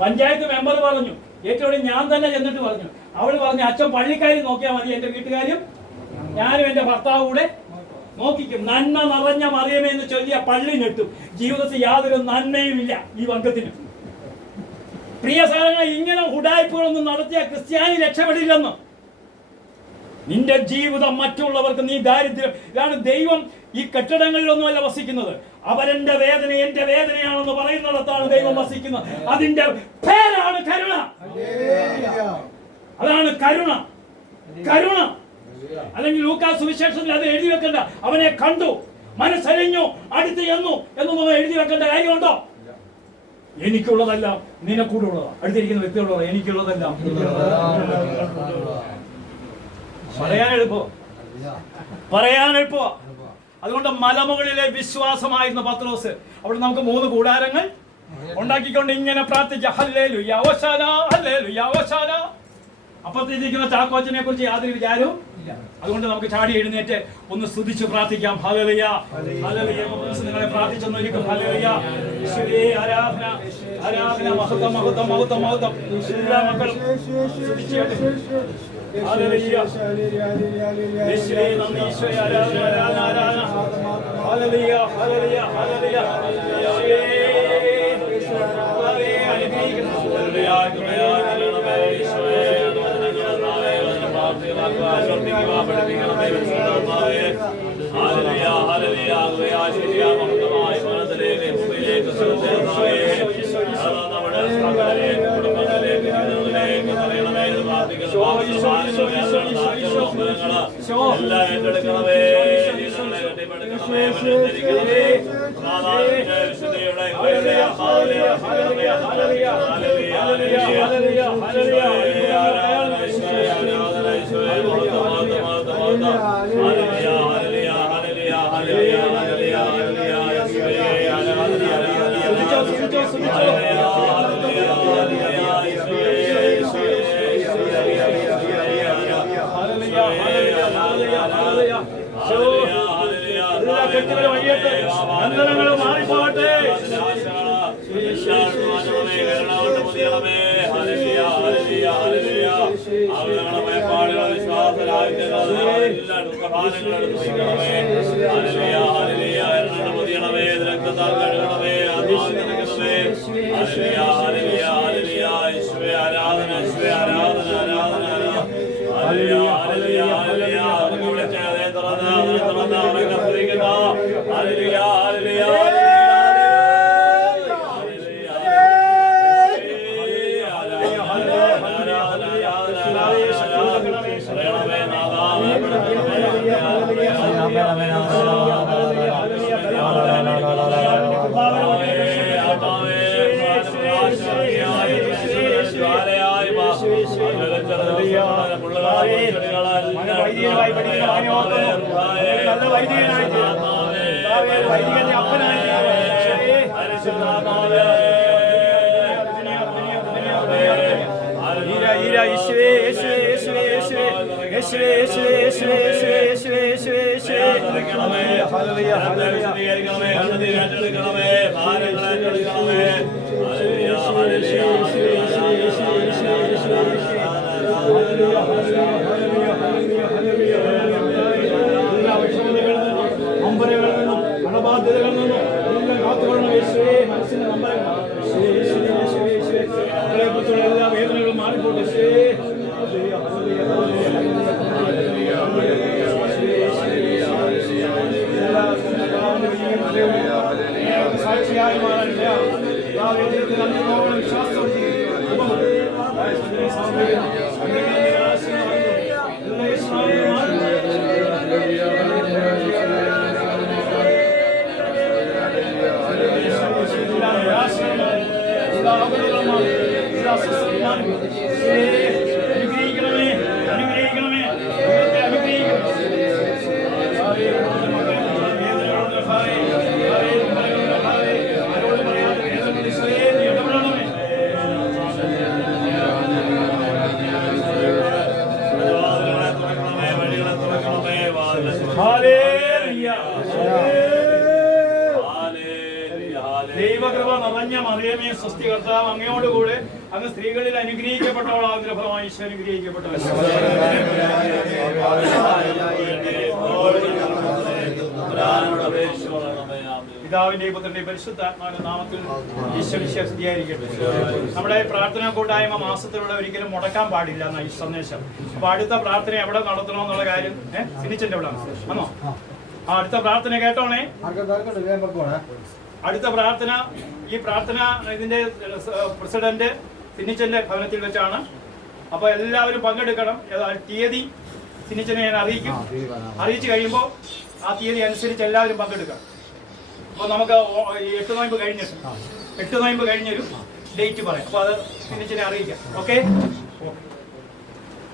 പഞ്ചായത്ത് മെമ്പർ പറഞ്ഞു, ഏറ്റവും ഞാൻ തന്നെ ചെന്നിട്ട് പറഞ്ഞു, അവൾ പറഞ്ഞു അച്ഛൻ പള്ളിക്കാരി നോക്കിയാൽ മതി, എൻ്റെ വീട്ടുകാരും ഞാനും എൻ്റെ ഭർത്താവും കൂടെ നോക്കിക്കും. നന്മ നിറഞ്ഞ മറിയമേ എന്ന് ചൊല്ലിയ പള്ളി നെട്ടും. ജീവിതത്തിൽ യാതൊരു നന്മയും ഇല്ല ഈ വർഗത്തിന്. പ്രിയ സഹോദരങ്ങളെ, ഇങ്ങനെ ഉഡായ്പകളൊന്നും നടത്തിയ ക്രിസ്ത്യാനി രക്ഷപ്പെടില്ലെന്ന്. നിന്റെ ജീവിതം മറ്റുള്ളവർക്ക് നീ ദാരിദ്ര്യം. ഇതാണ് ദൈവം ഈ കെട്ടിടങ്ങളിലൊന്നുമല്ല വസിക്കുന്നത്. അവരെന്റെ വേദന എന്റെ വേദനയാണെന്ന് പറയുന്നിടത്താണ് ദൈവം വസിക്കുന്നത്. അതിന്റെ പേരാണ് കരുണ. അതാണ് കരുണ. കരുണ അല്ലെങ്കിൽ ലൂക്കാസ് സുവിശേഷത്തിൽ അത് എഴുതി വെക്കണ്ട. അവനെ കണ്ടു, മനസ്സലിഞ്ഞു, അടുത്ത് ചെന്നു എന്നൊന്നും എഴുതി വെക്കേണ്ട കാര്യമുണ്ടോ? എനിക്കുള്ളതല്ല നിനക്കൂടെ ഉള്ളതാ. അടുത്തിരിക്കുന്ന വ്യക്തിയുള്ളതാ. എനിക്കുള്ളതല്ല പറയാൻ എളുപ്പോ. അതുകൊണ്ട് മലമുകളിലെ വിശ്വാസമായിരുന്നു പത്രോസ്. അവിടെ നമുക്ക് 3 കൂടാരങ്ങൾ ഉണ്ടാക്കിക്കൊണ്ട് ഇങ്ങനെ പ്രാർത്ഥിക്കാം, ഹല്ലേലൂയ ഹോശാന, ഹല്ലേലൂയ ഹോശാന. അപ്പുറത്തിരിക്കുന്ന ചാക്കോച്ചനെ കുറിച്ച് യാതൊരു വിചാരവും ഇല്ല. അതുകൊണ്ട് നമുക്ക് ചാടി എഴുന്നേറ്റ് ഒന്ന് സ്തുതിച്ച് പ്രാർത്ഥിക്കാം. Hallelujah hallelujah. നിങ്ങളെ പ്രാർത്ഥിച്ചൊന്നിരിക്കും. ഹല്ലേലൂയ. യേശുവേ ആരാധന, ആരാധന, മഹത്വം, മഹത്വം, മഹത്വം, മഹത്വം. എല്ലാ മക്കളും സ്തുതിച്ചേട്ടെ. ഹല്ലേലൂയ. യേശുവേ നന്ദി, യേശുവേ ആരാധന, ആരാധന, ആരാധന. Hallelujah hallelujah hallelujah. യേശുവേ അനുഗ്രഹിക്കുന്നു. ഹല്ലേലൂയ. യേശുവേ മാറിപ്പോട്ടെ. എല്ലാ വേദനകളും മാറിപ്പോട്ടെ. സ്വസ്തി കർത്താവ് അങ്ങയോടുകൂടെ അങ്ങ് സ്ത്രീകളിൽ അനുഗ്രഹിക്കപ്പെട്ടവളാകുന്ന ഫലമായി ഈശോ അനുഗ്രഹിക്കപ്പെട്ടവൾ. പിതാവിന്റെയും പുത്രന്റെയും പരിശുദ്ധാത്മാവിന്റെ നാമത്തിൽ ഈശോ വിശ്വസിയായിരിക്കട്ടെ. നമ്മുടെ പ്രാർത്ഥനാ കൂട്ടായ്മ മാസത്തിലുള്ള ഒരിക്കലും മുടക്കാൻ പാടില്ല എന്ന ഈ സന്ദേശം. അപ്പൊ അടുത്ത പ്രാർത്ഥന എവിടെ നടത്തണമെന്നുള്ള കാര്യം സിനിച്ചന്റെ എവിടെ ആണോ? അടുത്ത പ്രാർത്ഥന കേട്ടോണേ. അടുത്ത പ്രാർത്ഥന, ഈ പ്രാർത്ഥന ഇതിന്റെ പ്രസിഡന്റ് സിനിച്ചന്റെ ഭവനത്തിൽ വെച്ചാണ്. അപ്പൊ എല്ലാവരും പങ്കെടുക്കണം. തീയതി സിനിച്ചനെ ഞാൻ അറിയിക്കും. അറിയിച്ചു കഴിയുമ്പോൾ ആ തീയതി അനുസരിച്ച് എല്ലാവരും പങ്കെടുക്കണം. അപ്പൊ നമുക്ക് 8 നോയമ്പ് കഴിഞ്ഞിട്ട് 8 നോയമ്പ് കഴിഞ്ഞൊരു ഡേറ്റ് പറയാം. അപ്പൊ അത് സിനിച്ചനെ അറിയിക്കാം. ഓക്കെ.